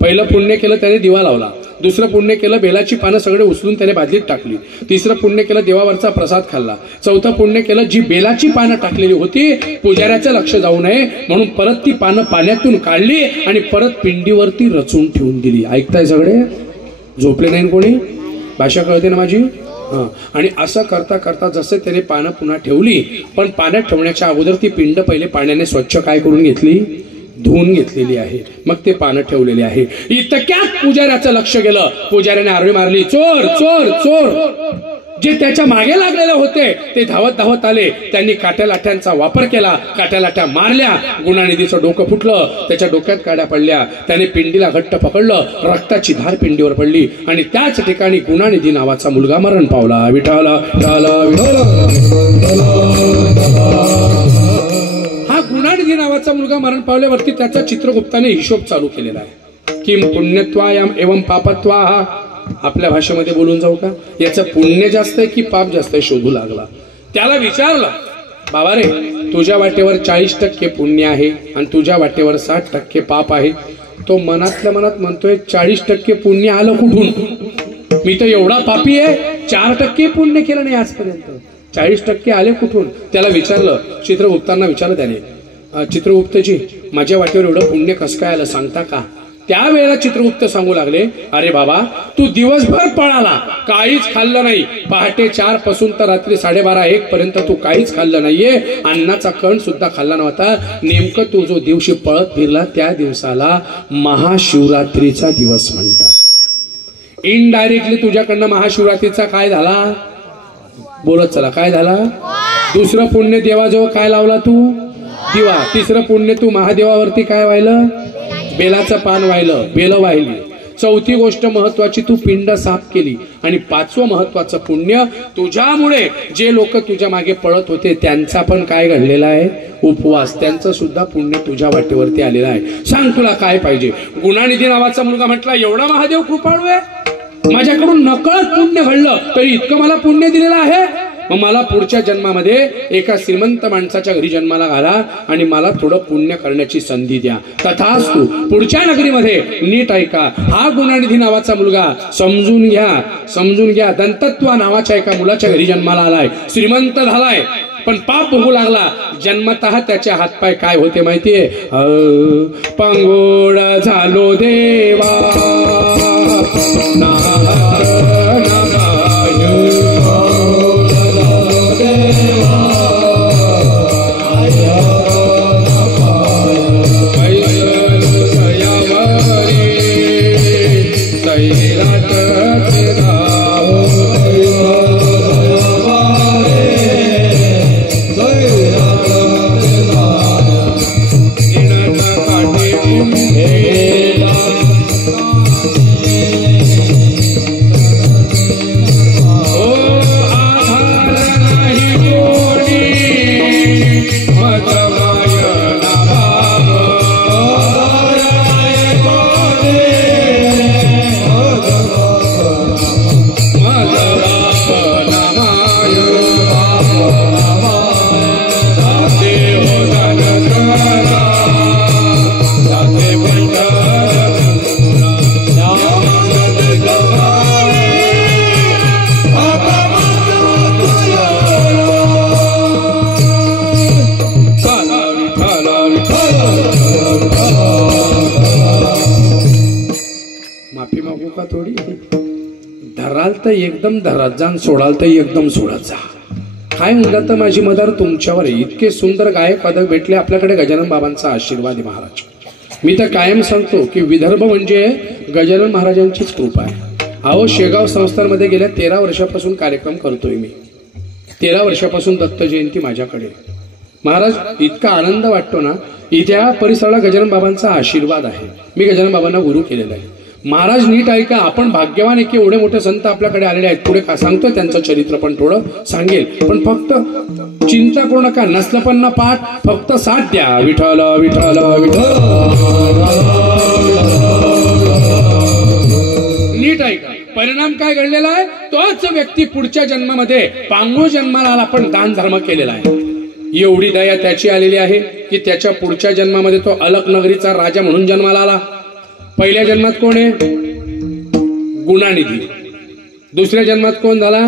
पहिलं पुण्य केलं त्याने, दिवा लावला. दुसरं पुण्य केलं, बेलाची पानं सगळे उचलून त्याने बादलीत टाकली. तिसरं पुण्य केलं, देवावरचा प्रसाद खाल्ला. चौथं पुण्य केलं, जी बेलाची पानं टाकलेली होती पुजाऱ्याचं लक्ष जाऊ नये म्हणून परत ती पानं पाण्यातून काढली आणि परत पिंडीवरती रचून ठेवून दिली. ऐकताय सगळे, झोपले नाही कोणी, भाषा कळते ना माझी. आणि असं करता करता जसं त्याने पानं पुन्हा ठेवली, पण पाण्यात ठेवण्याच्या अगोदर ती पिंड पहिले पाण्याने स्वच्छ काय करून घेतली, धुवून घेतलेली आहे. मग ते पानं ठेवलेले आहे. इतक्यात पुजाऱ्याचं लक्ष गेलं. पुजाऱ्याने आरवी मारली, चोर चोर चोर. जे त्याच्या मागे लागलेले होते ते धावत धावत आले. त्यांनी काट्या लाठ्यांचा वापर केला. काट्या लाठ्या मारल्या. गुणानिधीचं डोकं फुटलं, त्याच्या डोक्यात काड्या पडल्या. त्याने पिंडीला घट्ट पकडलं. रक्ताची धार पिंडीवर पडली आणि त्याच ठिकाणी गुणानिधी नावाचा मुलगा मरण पावला. विठाला हा गुणानिधी नावाचा मुलगा मरण पावल्यावरती त्याचा चित्रगुप्ताने हिशोब चालू केलेला आहे. किम पुण्यत्वायाम एवं पापत्वाहा. आपल्या भाषेमध्ये बोलून जाऊ का, याचं पुण्य जास्त आहे की पाप जास्त आहे शोधू लागला. त्याला विचारलं, बाबा रे, तुझ्या वाटेवर 40% पुण्य आहे आणि तुझ्या वाटेवर 60% पाप आहे. तो मनातल्या मनात म्हणतोय 40% पुण्य आलं कुठून, मी तर एवढा पापी आहे, 4% पुण्य केलं नाही आजपर्यंत, 40% आले कुठून. त्याला विचारलं, चित्रगुप्तांना विचारलं त्याने, चित्रगुप्तजी माझ्या वाटेवर एवढं पुण्य कसं काय आलं सांगता का. त्यावेळेला चित्रगुप्त सांगू लागले, अरे बाबा, तू दिवसभर पळाला, काहीच खाल्लं नाही. पहाटे 4 पासून तर रात्री 12:30-1 पर्यंत तू काहीच खाल्लं नाहीये. अन्नाचा कण सुद्धा खाल्ला नव्हता. नेमकं तू जो दिवशी पळत फिरला त्या दिवसाला महाशिवरात्रीचा दिवस म्हणतात. इनडायरेक्टली तुझ्याकडनं महाशिवरात्रीचा काय झाला, बोलत चला, काय झाला. दुसरं पुण्य देवाजवळ काय लावला तू, दिवा. तिसरं पुण्य तू महादेवावरती काय व्हायलं, बेलाचं पान वाहिलं, बेल वाहिली. चौथी गोष्ट महत्वाची, तू पिंड साफ केली. आणि 5वं महत्वाचं पुण्य, तुझ्यामुळे जे लोक तुझ्या मागे पळत होते त्यांचा पण काय घडलेला आहे, उपवास. त्यांचं सुद्धा पुण्य तुझ्या वाटेवरती आलेलं आहे. सांग तुला काय पाहिजे. गुणानिधी नावाचा मुलगा म्हटला, एवढा महादेव कृपाळू आहे, माझ्याकडून नकळत पुण्य घडलं तरी इतकं मला पुण्य दिलेलं आहे. मग मला पुढच्या जन्मामध्ये एका श्रीमंत माणसाच्या घरी जन्माला घाला आणि मला थोडं पुण्य करण्याची संधी द्या. तथास्तु. पुढच्या नगरीमध्ये नीट ऐका, हा गुणानिधी नावाचा मुलगा समजून घ्या, दंतत्वा नावाच्या एका मुलाच्या घरी जन्माला आलाय, श्रीमंत झालाय, पण पाप भोगू लागला. जन्मतः त्याचे हातपाय काय होते माहितीये, पंगोड झालो देवा. माफी मागू का थोडी? धराल तर एकदम धरात जा, सोडाल तर एकदम सोडत जा. काय म्हणलं तर माझी मदर तुमच्यावर इतके सुंदर गायक पदक भेटले आपल्याकडे. गजानन बाबांचा आशीर्वाद आहे महाराज. मी तर कायम सांगतो की विदर्भ म्हणजे गजानन महाराजांचीच कृपा आहे. अहो शेगाव संस्थांमध्ये गेल्या 13 वर्षापासून कार्यक्रम करतोय मी. 13 वर्षापासून दत्त जयंती माझ्याकडे. महाराज इतका आनंद वाटतो ना. इथ्या परिसराला गजानन बाबांचा आशीर्वाद आहे. मी गजानन बाबांना गुरु केलेला आहे. महाराज नीट ऐका, आपण भाग्यवान आहे की एवढे मोठे संत आपल्याकडे आलेले आहेत. पुढे का सांगतोय त्यांचं चरित्र पण थोडं सांगेल, पण फक्त चिंता करू नका. नसलं पण ना पाठ, फक्त साथ द्या. विठ्ठल विठ्ठल विठ्ठल. नीट ऐका, परिणाम काय घडलेला आहे? तोच व्यक्ती पुढच्या जन्मामध्ये पांगू जन्माला आला, पण दान धर्म केलेला आहे. एवढी दया त्याची आलेली आहे की त्याच्या पुढच्या जन्मामध्ये तो अलकनगरीचा राजा म्हणून जन्माला आला. पहिल्या जन्मात कोण आहे? गुणानिधी. दुसऱ्या जन्मात कोण झाला?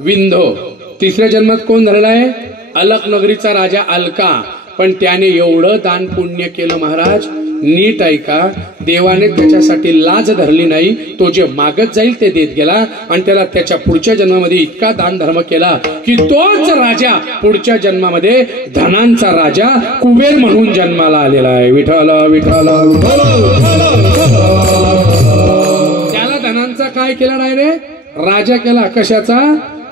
विंधो. तिसऱ्या जन्मात कोण झालेला आहे? अलकनगरीचा राजा अलका. पण त्याने एवढं दान पुण्य केलं महाराज. नीट ऐका, देवाने त्याच्यासाठी लाज धरली नाही. तो जे मागत जाईल ते देत गेला आणि त्याला त्याच्या पुढच्या जन्मामध्ये इतका दान धर्म केला की तोच राजा पुढच्या जन्मामध्ये धनांचा राजा कुबेर म्हणून जन्माला आलेला आहे. विठ्ठल विठ्ठल. त्याला धनांचा काय केला नाही रे? राजा केला. कशाचा?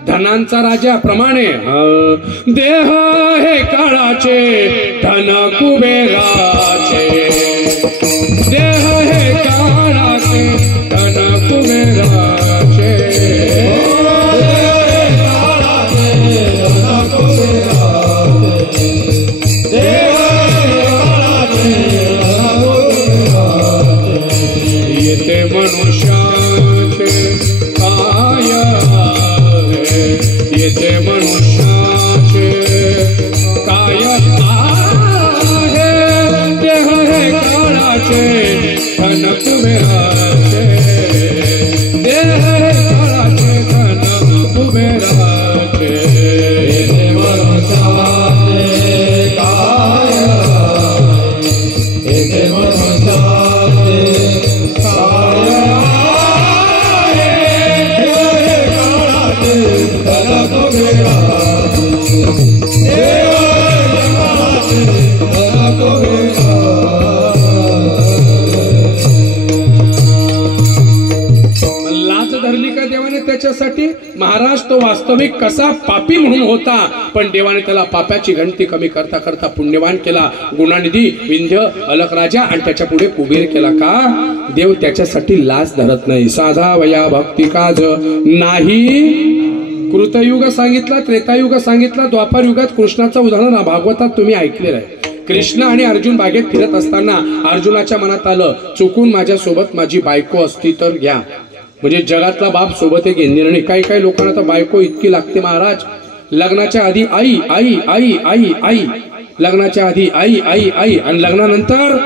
धनांचा राजा. प्रमाणे देह हे काळाचे धन कुबेराचे. देह हे काळाचे धन कुबेराचे. येते मनुष्याचे काय आहे, येते मनुष्याचे काय आहे. देह हे काळाचे धन कुबेराचे. देह हे काळाचे धन कुबेराचे. येते मनुष्याचे काय आहे, येते मनुष्याचे काय आहे. देह हे काळाचे धन कुबेराचे. देह हे काळाचे धन कुबेराचे. लाच धरली का देवाने त्याच्यासाठी? महाराज तो वास्तविक कसा पापी म्हणून होता, पण देवाने त्याला पापाची गणती कमी करता करता पुण्यवान केला. गुणानिधी, विंध्य, अलक राजा आणि त्याच्या पुढे कुबेर केला. का? देव त्याच्यासाठी लाच धरत नाही. साधा वया भक्ती काज नाही. कृतयुग सांगितला, त्रेतायुग सांगितला, द्वापार युगात कृष्णाचं उदाहरण भागवतात तुम्ही ऐकलेलं आहे. कृष्ण आणि अर्जुन बागेत फिरत असताना अर्जुनाच्या मनात आलं, चुकून माझ्या सोबत माझी बायको असती तर घ्या. म्हणजे जगातला बाप सोबत एक निर्णय. काही काही लोकांना तर बायको इतकी लागते महाराज. लग्नाच्या आधी आई आई आई आई आई, लग्नाच्या आधी आई आई आई आणि लग्नानंतर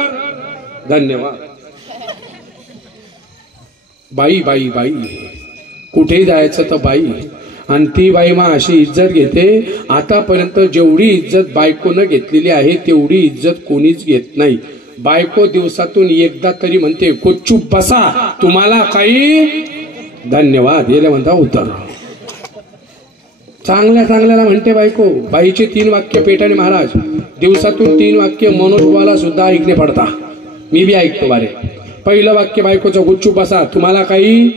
धन्यवाद बाई बाई बाई. कुठेही जायचं तर बाई. आणि ती बाई मग अशी इज्जत घेते. आतापर्यंत जेवढी इज्जत बायकोनं घेतलेली आहे तेवढी इज्जत कोणीच घेत नाही. बायको दिवसातून एकदा तरी म्हणते, गुपचूप बसा, तुम्हाला काही धन्यवाद. येले म्हणता उत्तर. चांगल्या चांगल्याला म्हणते बायको. बाईचे 3 वाक्य पेटाने महाराज. दिवसातून 3 वाक्य मनोजवाला सुद्धा ऐकणे पडता. मी बी ऐकतो बारे. पहिलं वाक्य बायकोचं, गुपचूप बसा, तुम्हाला काही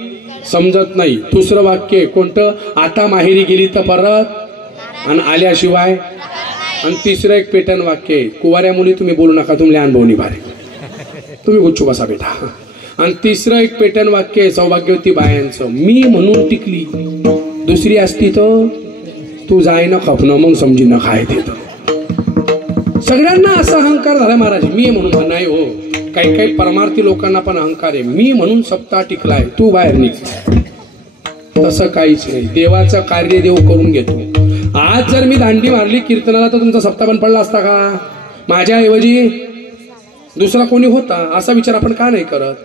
समजत नाही. दुसरं वाक्य कोणतं? आता माहेरी गेली तर परत आणि आल्याशिवाय. आणि तिसरं एक पेटन वाक्य, कुवाऱ्या मुली तुम्ही बोलू नका, तुम्ही अनुभव निभारे, तुम्ही गुच्चू बसा बेटा. आणि तिसरं एक पेटन वाक्य सौभाग्यवती बायांचं, मी म्हणून टिकली, दुसरी असती तर तू जाय ना खपणं, मग समजी न काय ते. सगळ्यांना असा अहंकार झाला महाराज, मी म्हणून. नाही हो, काही काही परमार्थी लोकांना पण अहंकार आहे. मी म्हणून सप्ताह टिकलाय, तू बाहेर निघ. तसं काहीच नाही. देवाचं कार्य देव करून घेतो. आज जर मी दांडी मारली कीर्तनाला तर तुमचा सप्ताह पण पडला असता का? माझ्याऐवजी दुसरा कोणी होता, असा विचार आपण का नाही करत?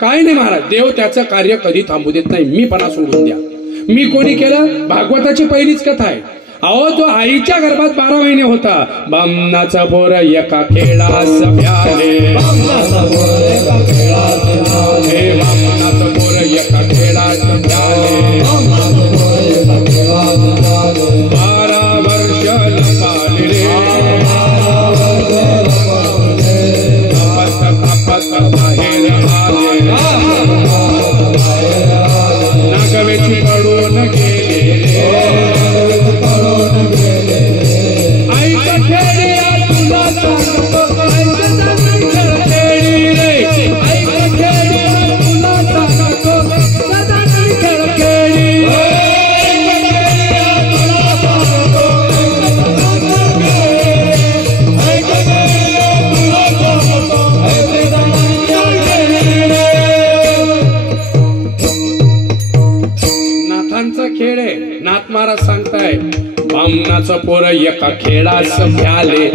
काय नाही महाराज, देव त्याचं कार्य कधी थांबू देत नाही. मी पणा सोडून द्या. मी कोणी केलं? भागवताची पहिलीच कथा आहे. अहो, तो आईच्या गर्भात 12 महिने होता. बामनाचा पोर एका खेळास प्याले, बामनाचा पोर एका खेळास प्याले. लहानाचं पोर एका खेळास भ्याले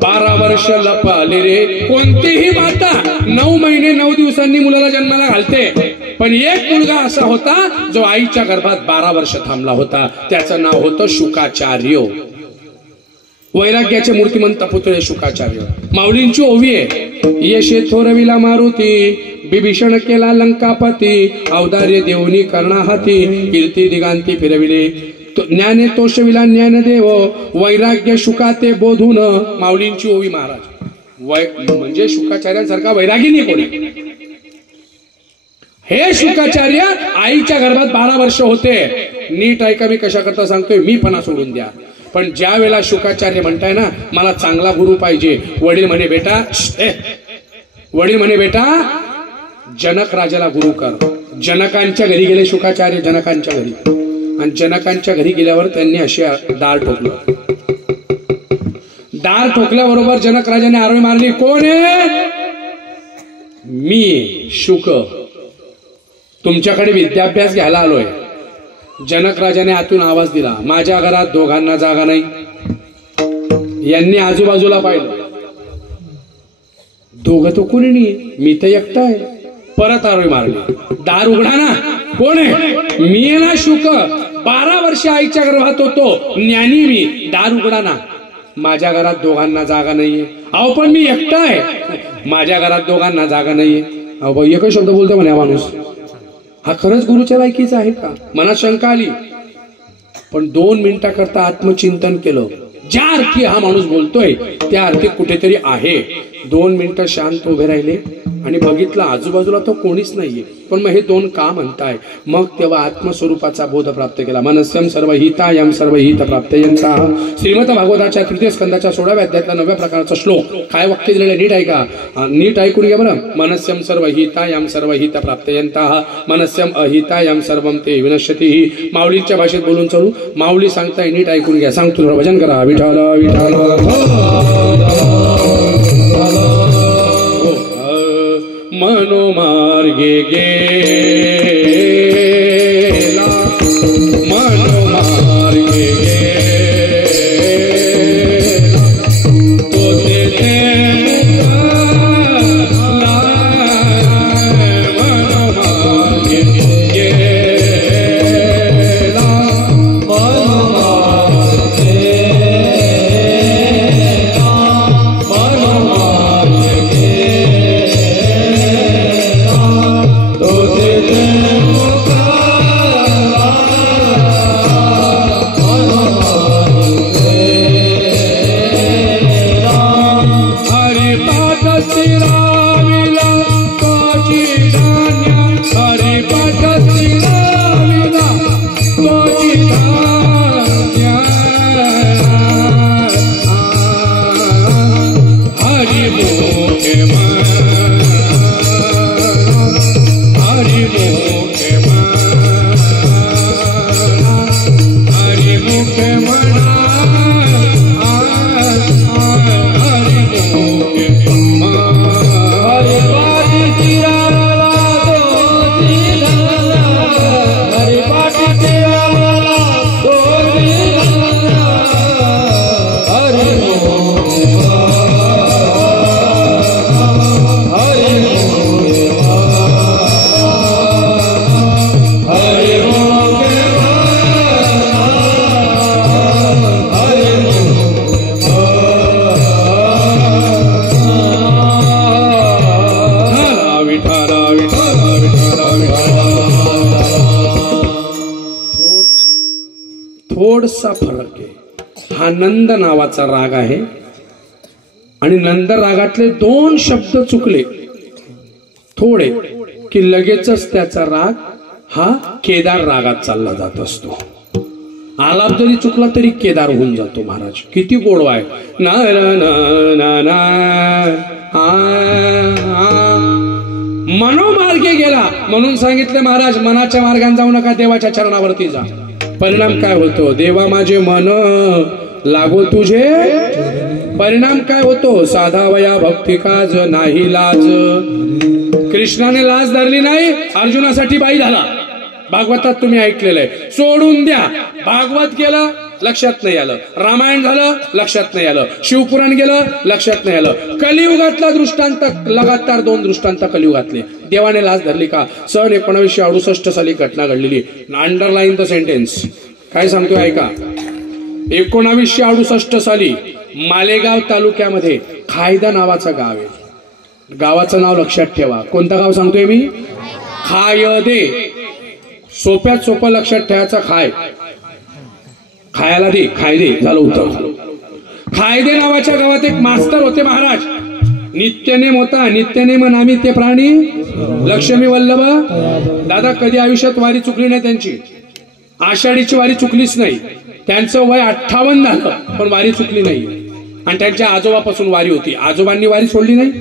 12 वर्ष लपाले रे. कोणतीही माता 9 महिने 9 दिवसांनी मुलाला जन्माला घालते, पण एक मुलगा असा होता जो आईच्या गर्भात 12 वर्ष थांबला होता. त्याचं नाव होतं शुकाचार्य. वैराग्याचे मूर्तिमंत पुतळे शुकाचार्य. माऊलींची ओवी आहे. यशे थोरविला मारुती, बिभीषण केला लंकापती, अवदार्य देवनी कर्णाहाती, कीर्ती दिगांती फिरविले, ज्ञाने तोषविला ज्ञानदेव, वैराग्य शुकाते बोधून. माऊलींची ओवी महाराज. म्हणजे शुकाचार्यांसारखा वैरागी नाही कोणी. हे शुकाचार्य आईच्या गर्भात 12 वर्ष होते. नीट ऐका, मी कशा करता सांगतोय, मी पणा सोडून द्या. पण ज्या वेळेला शुकाचार्य म्हणताय ना मला चांगला गुरु पाहिजे, वडील म्हणे बेटा जनक राजाला गुरु कर. जनकांच्या घरी गेले शुकाचार्य, जनकांच्या घरी. आणि जनकांच्या घरी गेल्यावर त्यांनी अशी दार ठोकलं. दार ठोकल्याबरोबर जनक राजाने आरोळी मारली. कोण आहे? मी शुक, तुमच्याकडे विद्याभ्यास घ्यायला आलोय. जनक राजाने आतून आवाज दिला, माझ्या घरात दोघांना जागा नाही. यांनी आजूबाजूला पाहिलं, दोघं तो कोणी नाही, मी तर एकटा आहे. परत आरोळी मारली. दार उघडा ना. कोण आहे? मी आहे ना शुक, 12 वर्ष आईच्या गर्भात होतो, ज्ञानी मी. दार उघडा ना. माझ्या घरात दोघांना जागा नाहीये. अहो पण मी एकटा आहे. माझ्या घरात दोघांना जागा नाहीये. अहो एकच शब्द बोलतो म्हणे माणूस. हा खरंच गुरुच्या लायकीचा आहे का? मनात शंका आली. पण 2 मिनिटाकरता आत्मचिंतन केलं. ज्या अर्थी हा माणूस बोलतोय त्या अर्थी कुठेतरी आहे. 2 मिनिटं शांत उभे राहिले आणि बघितलं आजूबाजूला तो कोणीच नाहीये. पण मग हे 2 का म्हणताय? मग तेव्हा आत्मस्वरूपाचा बोध प्राप्त केला. मनस्यम सर्वहितायम सर्वहित प्राप्तयंता. श्रीमद भागवताच्या 3य स्कंदाच्या 16व्या अध्यायातला 9व्या प्रकारचा श्लोक. काय वाक्य दिलेलं नीट ऐका, नीट ऐकून घ्या बरं. मनस्यम सर्वहितायम सर्वहित प्राप्तयंता मनस्यम अहितायम सर्वम ते विनश्यती. माऊलीच्या भाषेत बोलून चालू. माऊली सांगताय, नीट ऐकून घ्या. सांगतो थोडं भजन करा. विठाल विठाल मनोमार्गे गेला, मनोमार्गे गेला, तो तेथे मुक्ताला. मनोमार्गे गेला, मनोमार्गे गेला, मनोमार्गे थोडसा फरक आहे. हा नंद नावाचा राग आहे आणि नंद रागातले 2 शब्द चुकले थोडे की लगेचच त्याचा राग हा केदार रागात चालला जात असतो. आलाप जरी चुकला तरी केदार होऊन जातो. महाराज किती गोडवा आहे. ना ना ना मनोमार्गे गेला म्हणून सांगितले महाराज, मनाच्या मार्गाने जाऊ नका, देवाच्या चरणावरती जा. परिणाम काय होतो? देवा माझे मन लागो तुझे. परिणाम काय होतो? साधावया भक्ती काज नाही लाज. कृष्णाने लाज धरली नाही, अर्जुनासाठी बाई झाला. भागवतात तुम्ही ऐकलेलं आहे. सोडून द्या. भागवत केलं लक्षात नाही आलं, रामायण झालं लक्षात नाही आलं, शिवपुराण गेलं लक्षात नाही आलं. कलियुगातला दृष्टांत लगातार 2 दृष्टांत कलियुगातले. देवाने लाच धरली का? सन 1968 साली घटना घडलेली. Underline the sentence. काय सांगतोय ऐका. 1968 साली मालेगाव तालुक्यामध्ये खायदा नावाचं गाव आहे. गावाचं नाव लक्षात ठेवा. कोणतं गाव सांगतोय मी? खायदे. सोप्यात सोपं लक्षात ठेवायचं. खायला दे, खायदे झालं होतं. खायदे नावाच्या गावात एक मास्तर होते महाराज. नित्यनेम होता. नित्यनेम नामी ते प्राणी लक्ष्मी वल्लभ. दादा कधी आयुष्यात वारी चुकली नाही त्यांची. आषाढीची वारी चुकलीच नाही. त्यांचं वय 58 झालं पण वारी चुकली नाही. आणि त्यांच्या आजोबापासून वारी होती. आजोबांनी वारी सोडली नाही,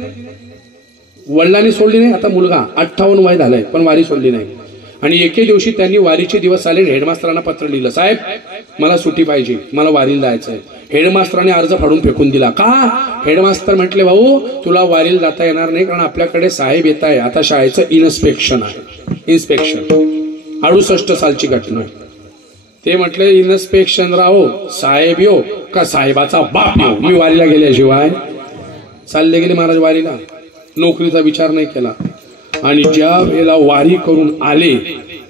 वडिलांनी सोडली नाही. आता मुलगा 58 वय झालंय पण वारी सोडली नाही. आणि एके दिवशी त्यांनी वारीचे दिवस आले. हेडमास्तरांना पत्र लिहिलं, साहेब मला सुट्टी पाहिजे, मला वारीला जायचंय. हेडमास्तरांनी अर्ज फाडून फेकून दिला. का? हेडमास्तर म्हटले, भाऊ तुला वारीला जाता येणार नाही कारण आपल्याकडे साहेब येत आहे. आता शाळेचं इन्स्पेक्शन आहे. इन्स्पेक्शन 68 सालची घटना आहे. ते म्हटले इन्स्पेक्शन राहो, साहेब येऊ का साहेबाचा बाप येऊ, मी वारीला गेल्याशिवाय. चालले गेले महाराज वारीला. नोकरीचा विचार नाही केला. आणि ज्या वेळेला वारी करून आले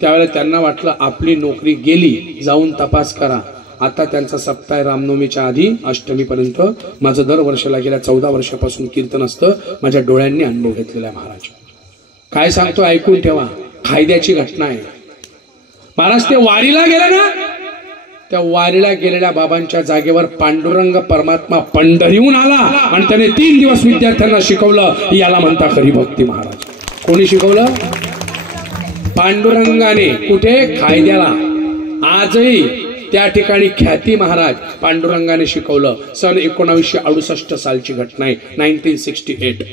त्यावेळेला त्यांना वाटलं आपली नोकरी गेली, जाऊन तपास करा. आता त्यांचा सप्ताह रामनवमीच्या आधी अष्टमीपर्यंत माझं दर वर्षाला गेल्या 14 वर्षापासून कीर्तन असतं. माझ्या डोळ्यांनी अनुभव घेतलेला आहे महाराज. काय सांगतो ऐकून ठेवा. खायद्याची घटना आहे महाराज. ते वारीला गेले ना, त्या वारीला गेलेल्या बाबांच्या जागेवर पांडुरंग परमात्मा पंढरीहून आला आणि त्याने 3 दिवस विद्यार्थ्यांना शिकवलं. याला म्हणता खरी भक्ती महाराज. कोणी शिकवलं? पांडुरंगाने. कुठे? खायद्याला. आजही त्या ठिकाणी ख्याती महाराज पांडुरंगाने शिकवलं. सन 1968 सालची घटना आहे. 1968.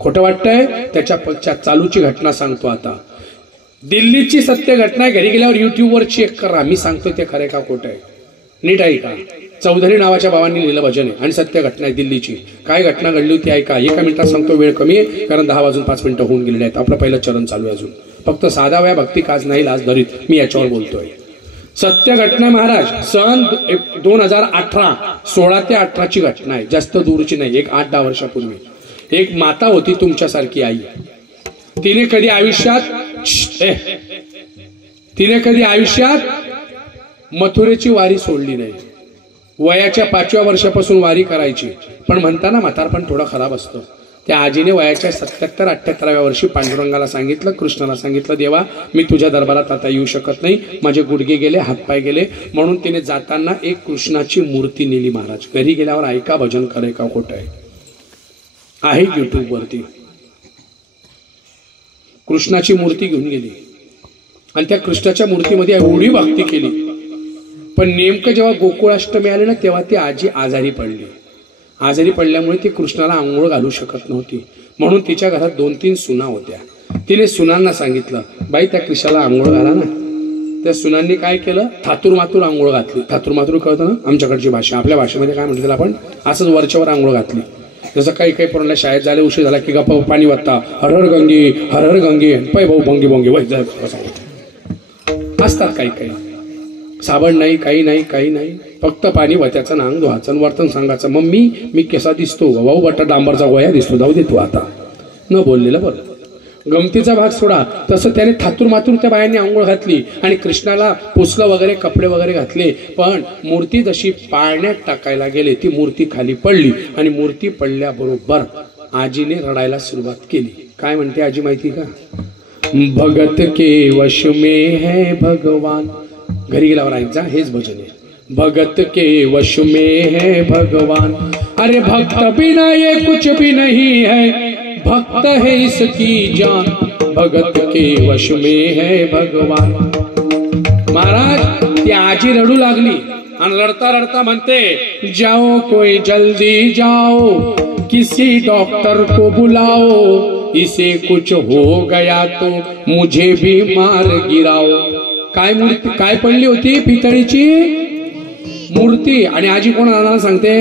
खोटं वाटतंय? त्याच्या पश्चात चालूची घटना सांगतो आता. दिल्लीची सत्य घटना आहे. घरी गेल्यावर युट्यूबवर चेक करा. मी सांगतोय ते खरं का खोटं आहे. नीट ऐका. चौधरी नावाच्या भावांनी लिहिलं भजन आहे आणि सत्य घटना आहे दिल्लीची. काय घटना घडली होती ऐका. 1 मिनिटात सांगतो, वेळ कमी आहे कारण 10 वाजून 5 मिनिटं होऊन गेलेले आहेत. आपलं पहिलं चरण चालू आहे अजून. फक्त साधा वया भक्ती काज नाही लाज धरीत, मी याच्यावर बोलतोय. सत्य घटना महाराज. सन 2018 16 ते 18 ची घटना आहे. जास्त दूरची नाही. एक 8-10 वर्षापूर्वी एक माता होती तुमच्यासारखी आई. तिने कधी आयुष्यात मथुरेची वारी सोडली नाही. वयाच्या 5व्या वर्षापासून वारी करायची. पण म्हणताना म्हातारपण थोडं खराब असतं. त्या आजीने वयाच्या 77-78व्या वर्षी पांडुरंगाला सांगितलं, कृष्णाला सांगितलं, देवा मी तुझ्या दरबारात आता येऊ शकत नाही, माझे गुडघे गेले, हातपाय गेले. म्हणून तिने जाताना एक कृष्णाची मूर्ती नेली महाराज. घरी गेल्यावर ऐका भजन करे का खोटं आहे युट्यूब वरती. कृष्णाची मूर्ती घेऊन गेली आणि त्या कृष्णाच्या मूर्तीमध्ये एवढी भक्ती केली. पण नेमकं जेव्हा गोकुळाष्टमी आली ना तेव्हा ती आजी आजारी पडली. आजारी पडल्यामुळे ती कृष्णाला आंघोळ घालू शकत नव्हती. म्हणून तिच्या घरात 2-3 सुना होत्या. तिने सुनांना सांगितलं, बाई त्या कृष्णाला आंघोळ घाला ना. त्या सुनांनी काय केलं? थातूर मातूर आंघोळ घातली. थातूर मातूर कळतं ना आमच्याकडची भाषा. आपल्या भाषेमध्ये काय म्हणतो आपण? असंच वरच्यावर आंघोळ घातली. जसं काही काही पोरांना शाळेत झाले उशीर झाला की गप्पा पाणी वाटता, हर हर गंगे हर हर गंगे, पै भाऊ भंगी भंगी वय असतात. काही काही साबण नाही, काही नाही, काही नाही. फक्त पाणी वत्याचं नांग धुवाचं, वर्तन सांगायचं. मम्मी मी कसा दिसतो? भाऊ बट्टा डांबरचा गोया दिसतो, जाऊ दे तू आता. न बोललेलं बरं. गमतीचा भाग सोडा. तसं त्याने थातूर मातूर त्या बायांनी आंघोळ घातली आणि कृष्णाला पुसलं वगैरे, कपडे वगैरे घातले. पण मूर्ती जशी पाळण्यात टाकायला गेले ती मूर्ती खाली पडली आणि मूर्ती पडल्याबरोबर आजीने रडायला सुरुवात केली. काय म्हणते आजी माहिती का? भगत के वश में है भगवान. घरी गेल्यावर ऐका, हेच भजन आहे. भगत के वश में है भगवान, अरे भक्त बिना ये कुछ भी नहीं है, भक्त है इसकी जान, भगत के वश में है भगवान. महाराज ती आजी रडू लागली आणि रडता रडता म्हणते, जाओ कोई जल्दी जाओ, किसी डॉक्टर को बुलाओ, इसे कुछ हो गया तो मुझे भी मार गिराओ. काय मूर्ती काय पडली होती? पितळीची मूर्ती. आणि आजी कोणाला सांगते?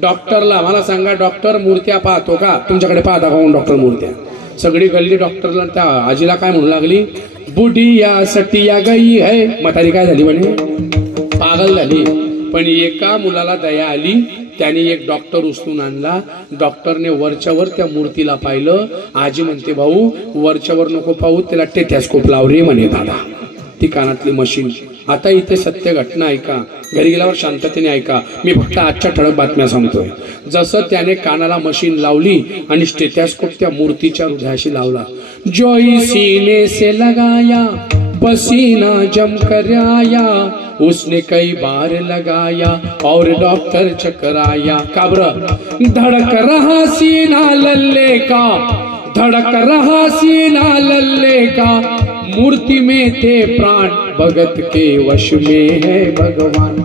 डॉक्टरला. मला सांगा डॉक्टर मूर्त्या पाहतो का? तुमच्याकडे पाहता का डॉक्टर मूर्त्या? सगळी गल्ली डॉक्टरला. त्या आजीला काय म्हणू लागली? बुढिया सटिया गई है. म्हातारी काय झाली म्हणे? पागल पागल झाली. पण एका मुलाला दया आली, त्याने एक डॉक्टर उचलून आणला. डॉक्टरने वरच्यावर त्या मूर्तीला पाहिलं. आजी म्हणते भाऊ वरच्यावर नको पाहू, त्याला टेथॅस्कोप लाव रे म्हणे दादा, ती कानातली मशीन. आता इथे सत्य घटना ऐका, घरी गेल्यावर शांततेने ऐका, मी फक्त आजच्या ठळक बातम्या सांगतोय. जसं त्याने कानाला मशीन लावली आणि स्टेथॅस्कोप त्या मूर्तीच्या हृदयाशी लावला. जोई सीने से लगाया पसीना जम कर आया, उसने कई बार लगाया और डॉक्टर चकराया. काबर धड़क रहा सीना लल्ले का, धड़क रहा सीना लल्ले का, मूर्ति में थे प्राण भगत के वश में है भगवान.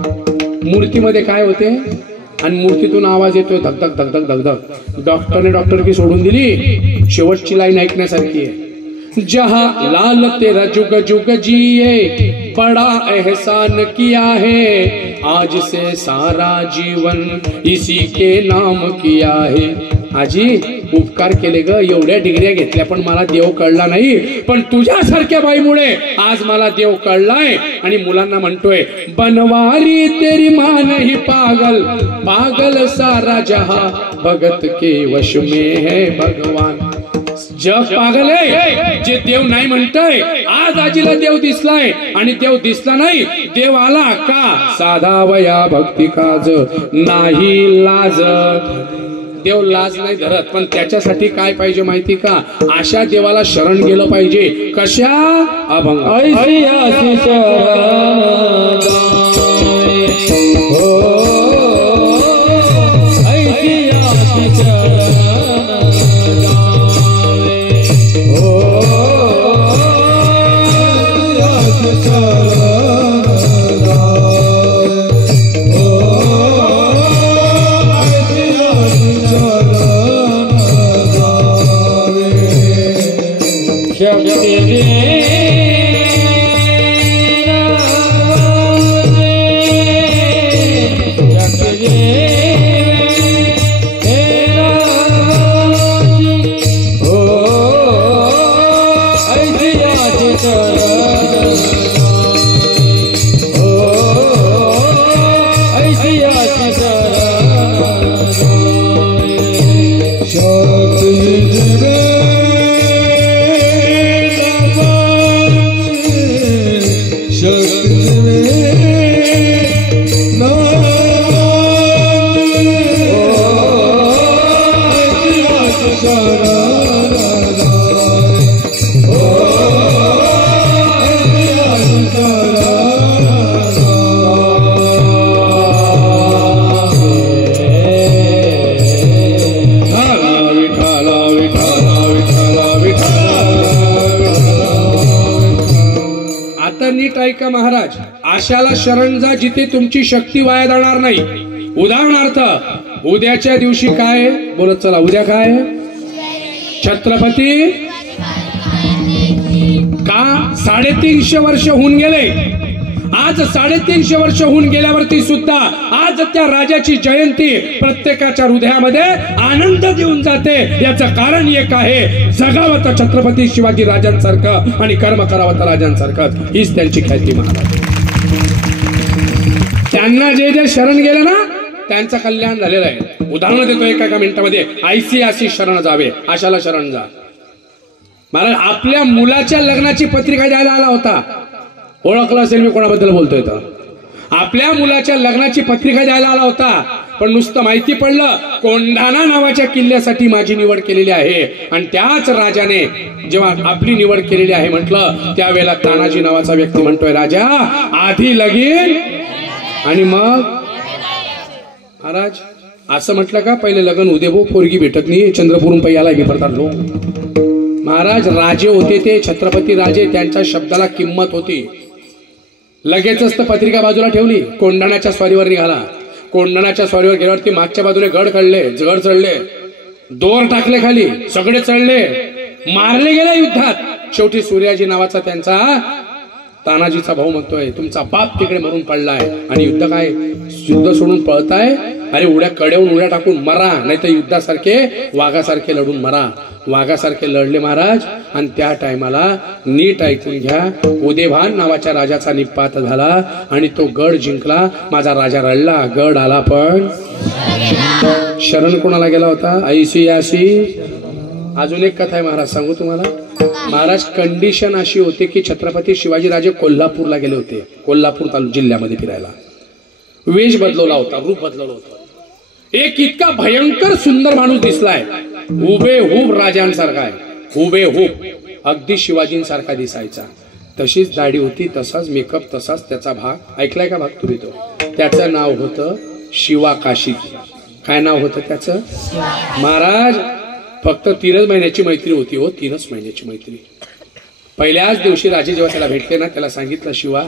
मूर्तीमध्ये काय होते आणि मूर्तीतून आवाज येतोय धक धक धक धक धक धक. डॉक्टरने डॉक्टर की सोडून दिली. शेवटची लाईन ऐकण्यासारखी आहे. जहां लाल तेरा जुग जुग जिए, बड़ा एहसान किया है, आज से सारा जीवन इसी के नाम किया है. आजी उपकार केले ग, एवढ्या डिग्र्या घेतल्या पण मला देव कळला नाही, पण तुझ्यासारख्या बाईमुळे आज मला देव कळलाय. आणि मुलांना म्हणतोय बनवारी तेरी मां नहीं पागल, पागल सारा जहां भगत के वश में है भगवान. जग पागल आहे जे देव नाही म्हणतंय. आज आजीला देव दिसलाय आणि देव दिसला नाही, देव आला का साधा वया भक्ती काज नाही लाज. देव लाज नाही धरत, पण त्याच्यासाठी काय पाहिजे माहिती का, अशा देवाला शरण गेलं पाहिजे. कशा अभंग ऐका महाराज, आशाला शरण जा जिथे तुमची शक्ती वाया जाणार नाही. उदाहरणार्थ उद्याच्या दिवशी काय बोलत चला, उद्या काय छत्रपती का 350 वर्ष होऊन गेले. आज 350 वर्ष होऊन गेल्यावरती सुद्धा आज त्या राजाची जयंती प्रत्येकाच्या हृदयामध्ये आनंद देऊन जाते. याचं कारण एक आहे, जगावं तर छत्रपती शिवाजी राजांसारखं आणि कर्म करावं तर राजांसारखं. हीच त्यांची ख्याती महाराज. त्यांना जे जे शरण गेलं ना त्यांचं कल्याण झालेलं आहे. उदाहरण देतो एका मिनिटामध्ये. ऐसी शरण जावे, आशाला शरण जा. महाराज आपल्या मुलाच्या लग्नाची पत्रिका द्यायला आला होता. ओळखलं असेल मी कोणाबद्दल बोलतोय तर. आपल्या मुलाच्या लग्नाची पत्रिका द्यायला आला होता, पण नुसतं माहिती पडलं कोंढाणा नावाच्या किल्ल्यासाठी माझी निवड केलेली आहे. आणि त्याच राजाने जेव्हा आपली निवड केलेली आहे म्हटलं, त्यावेळेला तानाजी नावाचा व्यक्ती म्हणतोय राजा आधी लगीन आणि मग. महाराज असं म्हटलं का पहिले लग्न उदे भाऊ, पोरगी भेटत नाही, चंद्रपूरून पैयाला घेपरतात लोक. महाराज राजे होते ते छत्रपती राजे, त्यांच्या शब्दाला किंमत होती. लगेचच तर पत्रिका बाजूला ठेवली, कोंढाण्याच्या स्वारीवर निघाला. कोंढाण्याच्या स्वारीवर गेल्यावरती मागच्या बाजूने गड काढले, गड चढले, दोर टाकले खाली, सगळे चढले, मारले गेले युद्धात. शेवटी सूर्याजी नावाचा त्यांचा तानाजीचा भाऊ म्हणतोय तुमचा बाप तिकडे मरून पडलाय आणि युद्ध काय, युद्ध सोडून पळताय अरे उड्या कड्याहून उड्या टाकून मरा, नाही तर युद्धासारखे वाघासारखे लढून मरा. वाघासारखे लढले महाराज. आणि त्या टायमाला नीट ऐकून घ्या, उदयभान नावाच्या राजाचा निपात झाला आणि तो गड जिंकला. माझा राजा रडला, गड आला, पण शरण कोणाला गेला होता? ऐसी यासी. अजून एक कथा आहे महाराज, सांगू तुम्हाला. महाराज कंडिशन अशी होती की छत्रपती शिवाजीराजे कोल्हापूरला गेले होते. कोल्हापूर जिल्ह्यामध्ये फिरायला. वेश बदलवला होता, रूप बदलवलं होतं. एक इतका भयंकर सुंदर माणूस दिसलाय, हुबेहूब राजांसारखा आहे, हुबेहूब अगदी शिवाजींसारखा दिसायचा. तशीच दाढी होती, तसाच मेकअप, तसाच त्याचा भाग. ऐकलाय का भाग तुम्ही तो? त्याचं नाव होतं शिवा काशीद. काय नाव होतं त्याचं? महाराज फक्त 3 महिन्याची मैत्री होती हो, 3 महिन्याची मैत्री. पहिल्याच दिवशी राजे जेव्हा त्याला भेटले ना, त्याला सांगितलं, शिवा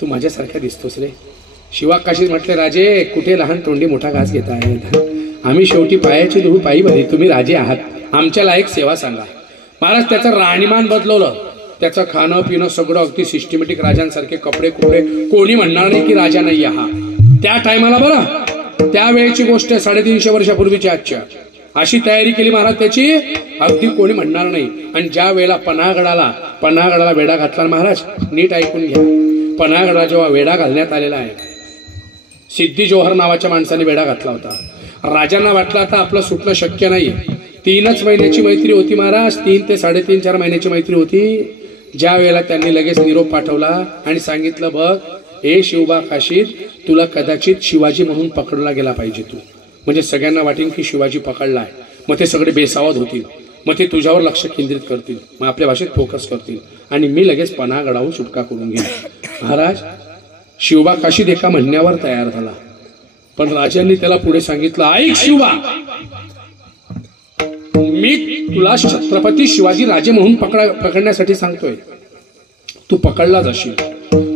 तू माझ्यासारखा दिसतोस रे. शिवा काशीद म्हटले, राजे कुठे लहान तोंडी मोठा घास घेताय? आम्ही शेवटी पायाची धूळ पायी भरली, तुम्ही राजे आहात, आमच्या लायक सेवा सांगा. महाराज त्याचं राहणीमान बदलवलं, त्याचं खाणं पिणं सगळं अगदी सिस्टमॅटिक राजांसारखे कपडे कुपडे. कोणी म्हणणार नाही की राजा नाही हा. त्या टायमाला बरं, त्यावेळेची गोष्ट 350 वर्षापूर्वीची आजच्या. अशी तयारी केली महाराज त्याची, अगदी कोणी म्हणणार नाही. आणि ज्या वेळेला पन्हागडाला वेढा घातला महाराज, नीट ऐकून घ्या. पन्हागडाला जेव्हा वेढा घालण्यात आलेला आहे, सिद्धी जोहर नावाच्या माणसाने वेढा घातला होता. राजांना वाटलं आता आपलं सुटणं शक्य नाही. 3 महिन्याची मैत्री होती महाराज, 3 ते 3.5-4 महिन्याची मैत्री होती. ज्या वेळेला त्यांनी लगेच निरोप पाठवला आणि सांगितलं, बघ ए शिवबा काशीद, तुला कदाचित शिवाजी म्हणून पकडला गेला पाहिजे तू. म्हणजे सगळ्यांना वाटेल की शिवाजी पकडलाय, मग ते सगळे बेसावध होतील, मग ते तुझ्यावर लक्ष केंद्रित करतील, मग आपल्या भाषेत फोकस करतील आणि मी लगेच पन्हागडाहून सुटका करून घेईन. महाराज शिवबा काशीद एका म्हणण्यावर तयार झाला, पण राजांनी त्याला पुढे सांगितलं, ऐक शिवबा, मी तुला छत्रपती शिवाजी राजे म्हणून पकडण्यासाठी सांगतोय. तू पकडला जाशील,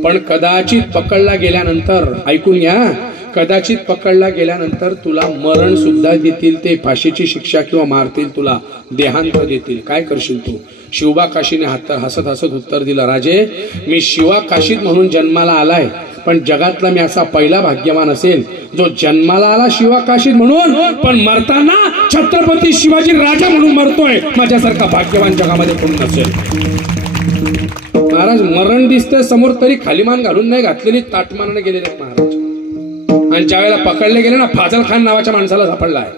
पण कदाचित पकडला गेल्यानंतर, ऐकून घ्या, कदाचित पकडला गेल्यानंतर तुला मरण सुद्धा देतील, ते फाशीची शिक्षा किंवा मारतील, तुला देहांत देतील. काय करशील तू? शिवबा काशीने हसत हसत उत्तर दिलं, राजे मी शिवा काशीद म्हणून जन्माला आलाय, पण जगातला मी असा पहिला भाग्यवान असेल जो जन्माला आला शिवा काशीद म्हणून, पण मरताना छत्रपती शिवाजी राजा म्हणून मरतोय. माझ्यासारखा भाग्यवान जगामध्ये कोण नसेल. महाराज मरण दिसतंय समोर, तरी खालीमान घालून नाही घातलेली, ताटमानाने गेलेले महाराज. आणि ज्या वेळेला पकडले गेले ना, फाजल खान नावाच्या माणसाला सापडला आहे.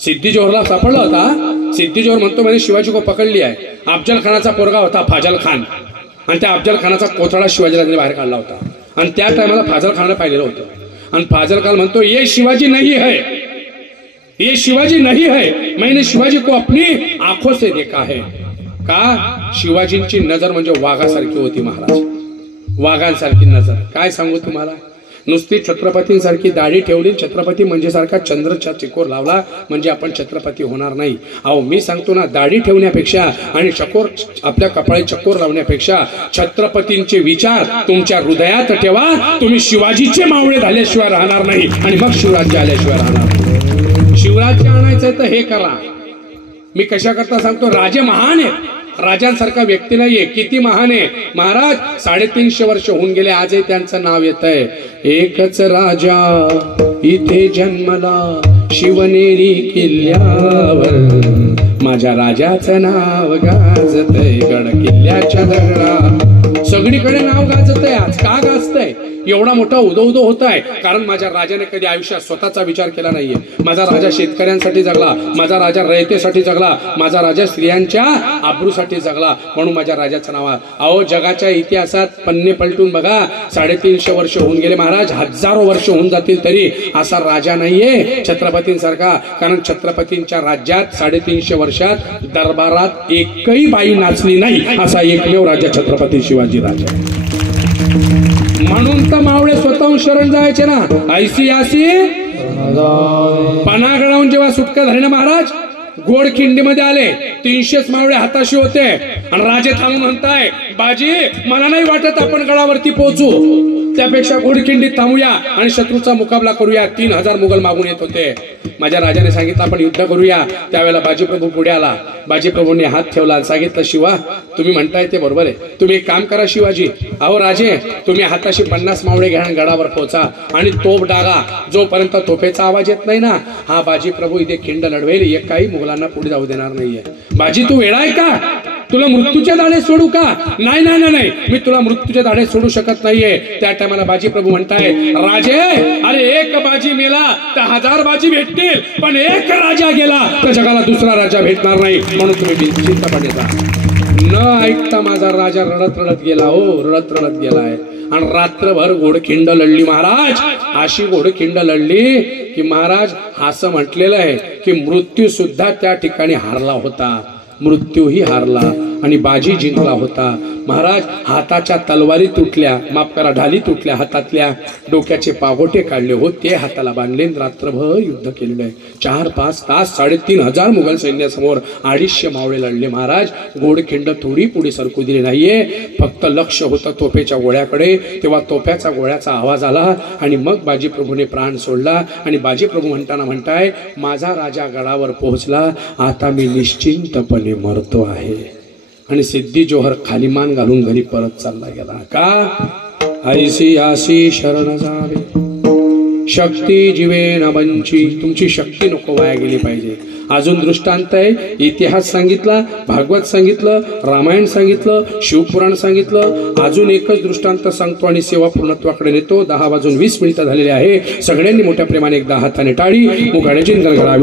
सिद्धी जोहरला सापडला होता. सिद्धी जोहर म्हणतो म्हणजे शिवाजी को पकडली आहे. अफजल खानाचा पोरगा होता फाजल खान, आणि त्या अफजल खानाचा कोथळा शिवाजीराजांनी बाहेर काढला होता. आणि त्या टायमाला फाजल खानाला पाहिलेलं होतं. आणि फाजल खान म्हणतो, ये शिवाजी नहीं है, ये शिवाजी नहीं है, मैंने शिवाजी को अपनी आंखों से देखा है. का? शिवाजींची नजर म्हणजे वाघासारखी होती महाराज, वाघांसारखी नजर. काय सांगू तुम्हाला, नुसती छत्रपतींसारखी दाढी ठेवली, छत्रपती म्हणजे सारखा चंद्रच्या चिकोर लावला म्हणजे आपण छत्रपती होणार नाही. अहो मी सांगतो ना, दाढी ठेवण्यापेक्षा आणि चकोर आपल्या कपाळी चकोर लावण्यापेक्षा छत्रपतींचे विचार तुमच्या हृदयात ठेवा. तुम्ही शिवाजीचे मावळे झाल्याशिवाय राहणार नाही, आणि मग शिवराज्य आल्याशिवाय राहणार नाही. शिवराज्य आणायचंय तर हे करा. मी कशा करता सांगतो, राजे महान आहेत, राजांसारखा व्यक्ती नाहीये. किती महान आहे महाराज, 350 वर्ष होऊन गेले, आजही त्यांचं नाव येत आहे. एकच राजा इथे जन्मला शिवनेरी किल्ल्यावर, माझ्या राजाचं नाव गाजतय गड किल्ल्याच्या दगडा. सगळीकडे नाव गाजतय. आज का गाजतय? एवढा मोठा उदो होत आहे कारण माझ्या राजाने कधी आयुष्यात स्वतःचा विचार केला नाहीये. माझा राजा शेतकऱ्यांसाठी जगला, माझा राजा रयतेसाठी जगला, माझा राजा स्त्रियांच्या आबरूसाठी जगला, म्हणून माझ्या राजाचं नाव आहे. अहो जगाच्या इतिहासात पन्ने पलटून बघा, 350 वर्ष होऊन गेले महाराज, हजारो वर्ष होऊन जातील तरी असा राजा नाहीये छत्रपतींसारखा. कारण छत्रपतींच्या राज्यात 350 वर्षात दरबारात एकही बाई नाचली नाही, असा एकमेव राजा छत्रपती शिवाजी राजा. म्हणून तर मावळे स्वतःहून शरण जायचे ना. ऐसी यासी पन्हागडाहून जेव्हा सुटका झाली ना महाराज, गोडखिंडीमध्ये आले, 300 मावळे हाताशी होते आणि राजे थांबून म्हणताय, बाजी मला नाही वाटत आपण गडावरती पोहोचू. त्यापेक्षा घोडखिंडीत थांबूया आणि शत्रूचा मुकाबला करूया. 3000 मुघल मागून येत होते. माझ्या राजाने सांगितलं आपण युद्ध करूया. त्यावेळेला बाजीप्रभू पुढे आला. बाजीप्रभूंनी हात ठेवला आणि सांगितलं शिवा तुम्ही म्हणताय ते बरोबर आहे. तुम्ही एक काम करा शिवाजी. अहो राजे तुम्ही हाताशी 50 मावळे घ्या गडावर पोहोचा आणि तोफ डागा. जोपर्यंत तोफेचा आवाज येत नाही ना हा बाजीप्रभू इथे खिंड लढवेल. एक काही मुघलांना पुढे जाऊ देणार नाहीये. बाजी तू वेडा आहे का? तुला मृत्यूच्या दाढे सोडू का? नाही नाही नाही नाही मी तुला मृत्यूच्या दाढे सोडू शकत नाहीये. त्या टायमाला बाजीप्रभू म्हणताय राजे अरे एक बाजी मेला तर 1000 बाजी भेटतील पण एक राजा गेला तर जगाला दुसरा राजा भेटणार नाही. म्हणून तुम्ही चिंतापणे जा. न ऐकता माझा राजा रडत रडत गेला. हो रडत रडत गेलाय आणि रात्रभर घोडखिंड लढली महाराज. अशी घोडखिंड लढली की महाराज असं म्हटलेलं आहे की मृत्यू सुद्धा त्या ठिकाणी हारला होता. मृत्यूही हारला आणि बाजी जिंकला होता. महाराज हाताच्या तलवारी तुटल्या माफ करा ढाली तुटल्या हातातल्या. डोक्याचे पागोटे काढले होते हाताला बांधले. रात्रभर युद्ध केलेलं आहे. 4-5 तास 3500 मुघल सैन्यासमोर 250 मावळे लढले महाराज. घोडखिंड थोडी पुढे सरकू दिली नाहीये. फक्त लक्ष होतं तोफेच्या गोळ्याकडे. तेव्हा तोफ्याचा गोळ्याचा आवाज आला आणि मग बाजीप्रभूने प्राण सोडला. आणि बाजीप्रभू म्हणताय माझा राजा गडावर पोहोचला. आता मी निश्चिंतपणे मरतो आहे. आणि सिद्धी जोहर खाली मान घालून घरी परत चालला गेला. का ऐसी आसी शरण जावे शक्ती जीवे न बंची. तुमची शक्ती नको वाया गेली पाहिजे. अजून दृष्टांत आहे. इतिहास सांगितला, भागवत सांगितलं, रामायण सांगितलं, शिवपुराण सांगितलं. अजून एकच दृष्टांत सांगतो आणि सेवा पूर्णत्वाकडे नेतो. 10:20 झालेले आहे. सगळ्यांनी मोठ्या प्रेमाने एकदा हाताने टाळी मुखाने चिंतन करा.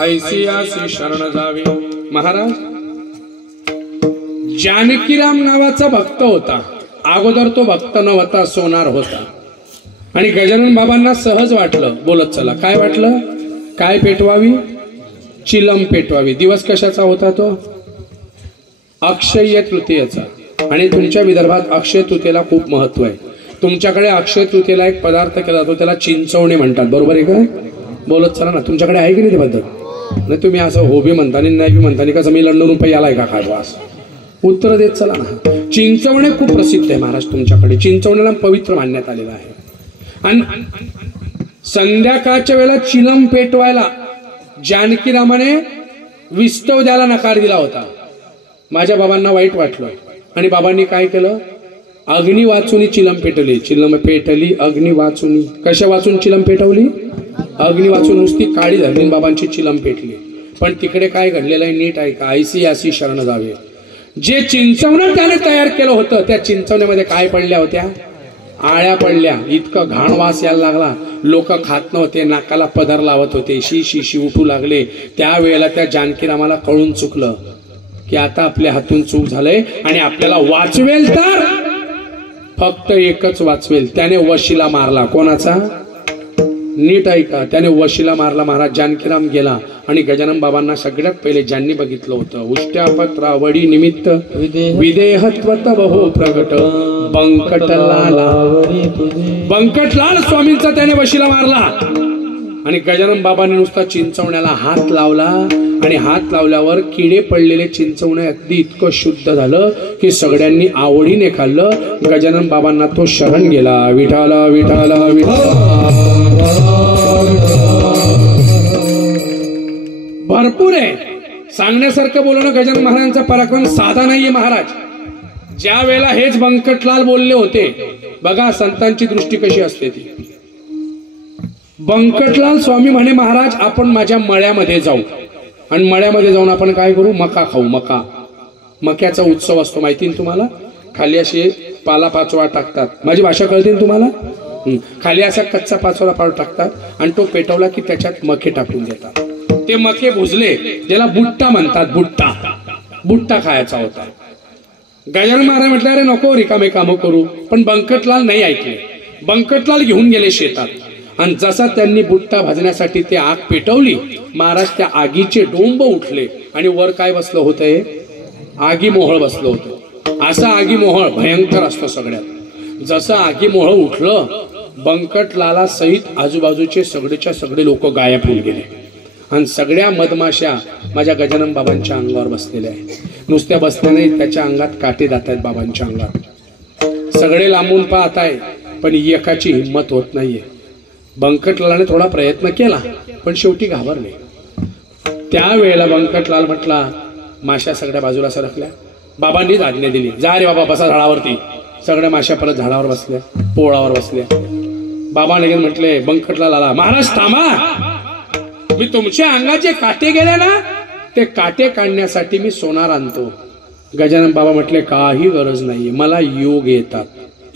ऐसी शरण जावे. महाराज जानकीराम नावाचा भक्त होता. अगोदर तो भक्त नव्हता सोनार होता. आणि गजानन बाबांना सहज वाटलं बोलत चला. काय वाटलं? काय पेटवावी? चिलम पेटवावी. दिवस कशाचा होता तो? अक्षय तृतीयेचा. आणि तुमच्या विदर्भात अक्षय तृतीयेला खूप महत्व आहे. तुमच्याकडे अक्षय तृतीयेला एक पदार्थ केला जातो त्याला चिंचवणे म्हणतात. बरोबर आहे का? बोलत चला ना. तुमच्याकडे आहे की नाही ते पद्धत? नाही तुम्ही असं हो बी म्हणता नाही बी म्हणता कसं मी लंडन रुपये आलाय का काय बस उत्तर देत चला ना. चिंचवणे खूप प्रसिद्ध आहे महाराज तुमच्याकडे. चिंचवण्याला पवित्र मानण्यात आलेलं आहे. आणि संध्याकाळच्या वेळेला चिलम पेटवायला जानकीरामाने विस्तव द्यायला नकार दिला होता. माझ्या बाबांना वाईट वाटलं आणि बाबांनी काय केलं? अग्नी वाचून चिलम पेटवली. चिलम पेटली अग्नी वाचून. कशा वाचून चिलम पेटवली? अग्नी वाचून. नुसती काळी धरली बाबांची चिलम पेटली. पण तिकडे काय घडलेलं आहे नीट आहे का? ऐसी आसी शरण जावे. जे चिंचवणं त्याने तयार केलं होतं त्या चिंचवण्यामध्ये काय पडल्या होत्या? आळ्या पडल्या. इतकं घाण वास यायला लागला. लोक खात नव्हते. नाकाला पदर लावत होते. शी शी शी उठू लागले. त्यावेळेला त्या जानकीरामाला कळून चुकलं की आता आपल्या हातून चूक झालंय आणि आपल्याला वाचवेल तर फक्त एकच वाचवेल. त्याने वशिला मारला. कोणाचा? नीट ऐका. त्याने वशिला मारला. महाराज जानकीराम गेला आणि गजानन बाबांना सगळ्यात पहिले ज्यांनी बघितलं होतं उष्ट्यापत्रावडी निमित्त विदेहत्वत बहु प्रगट बंकटलाल स्वामींचा त्याने वशिला मारला. आणि गजानन बाबांनी नुसता चिंचवण्याला हात लावला आणि हात लावल्यावर किडे पडलेले चिंचवणे अगदी इतकं शुद्ध झालं की सगळ्यांनी आवडीने खाल्लं. गजानन बाबांना तो शरण गेला. विठाला विठाला भरपूर आहे सांगण्यासारखं बोलणं. गजानन महाराजांचा पराक्रम साधा नाहीये महाराज. ज्या वेळेला हेच बंकटलाल बोलले होते बघा संतांची दृष्टी कशी असते ती. बंकटलाल स्वामी म्हणे महाराज आपण माझ्या मळ्यामध्ये जाऊ आणि मळ्यामध्ये जाऊन आपण काय करू? मका खाऊ. मक्याचा उत्सव असतो माहिती ना तुम्हाला. खाली असे पाला पाचोळा टाकतात. माझी भाषा कळते ना तुम्हाला. खाली असा कच्चा पाचोळा पाडू टाकतात आणि तो पेटवला की त्याच्यात मके टाकून देतात. ते मके भुजले ज्याला बुट्टा म्हणतात. बुट्टा खायचा होता. गजानन महाराज म्हटलं अरे नको रिकामे कामं करू, पण बंकटलाल नाही ऐकले. बंकटलाल घेऊन गेले शेतात आणि जसा त्यांनी बुट्टा भाजण्यासाठी ते आग पेटवली, महाराज त्या आगीचे डोंब उठले आणि वर काय बसलं होतं, आगी मोहळ बसलं होतं. असा आगी मोहळ भयंकर असतो सगळ्यात. जसं आगी मोहळ उठलं, बंकटलाला सहित आजूबाजूचे सगळेच्या सगळे लोक गायब होऊन गेले आणि सगळ्या मधमाशा माझ्या गजानन बाबांच्या अंगावर बसलेल्या आहेत. नुसत्या बसल्या नाही, त्याच्या अंगात काटे जात आहेत बाबांच्या अंगात. सगळे लांबून पाहत आहे पण एकाची हिंमत होत नाहीये. बंकटलालाने थोडा प्रयत्न केला पण शेवटी घाबरले. त्यावेळेला बंकटलाल म्हटला, माश्या सगळ्या बाजूला सरकल्या. बाबांनीच आज्ञा दिली, जा रे बाबा बसा झाडावरती. सगळ्या माश्या परत झाडावर बसल्या, पोळावर बसल्या. बाबा लगेच म्हटले बंकटलाला, महाराज थांबा, मी तुमच्या अंगाचे काटे गेले ना, ते काटे काढण्यासाठी मी सोनार आणतो. गजानन बाबा म्हटले काही गरज नाहीये, मला योग येतात.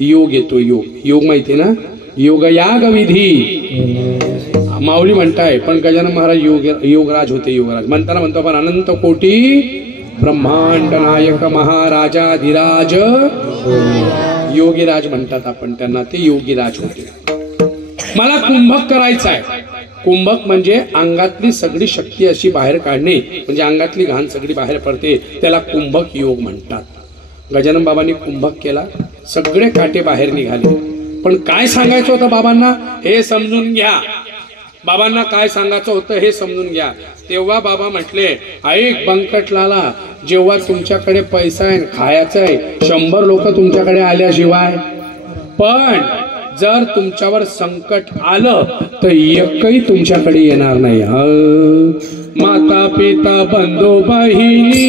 योग येतो, योग. योग माहितीये ना, योगयाग विधी माऊली म्हणताय, पण गजानन महाराज योगराज होते. योगराज म्हणताना म्हणतो आपण अनंत कोटी ब्रह्मांड नायक महाराजाधिराज योगीराज म्हणतात आपण त्यांना. ते योगीराज होते. मला कुंभक करायचा आहे. कुंभक म्हणजे अंगातली सगळी शक्ती अशी बाहेर काढणे, म्हणजे अंगातली घाण सगळी बाहेर पडते, त्याला कुंभक योग म्हणतात. गजानन बाबांनी कुंभक केला, सगळे काटे बाहेर निघाले. पण काय सांगायचं होतं बाबांना हे समजून घ्या. बाबांना काय सांगायचं होतं हे समजून घ्या. तेव्हा बाबा म्हटले, ऐक बंकटलाला, जेव्हा तुमच्याकडे पैसा आहे, खायचं आहे, 100 लोक तुमच्याकडे आल्याशिवाय, पण जर तुमच्यावर संकट आलं तर एकही तुमच्याकडे येणार नाही. माता पिता बंधू बहिणी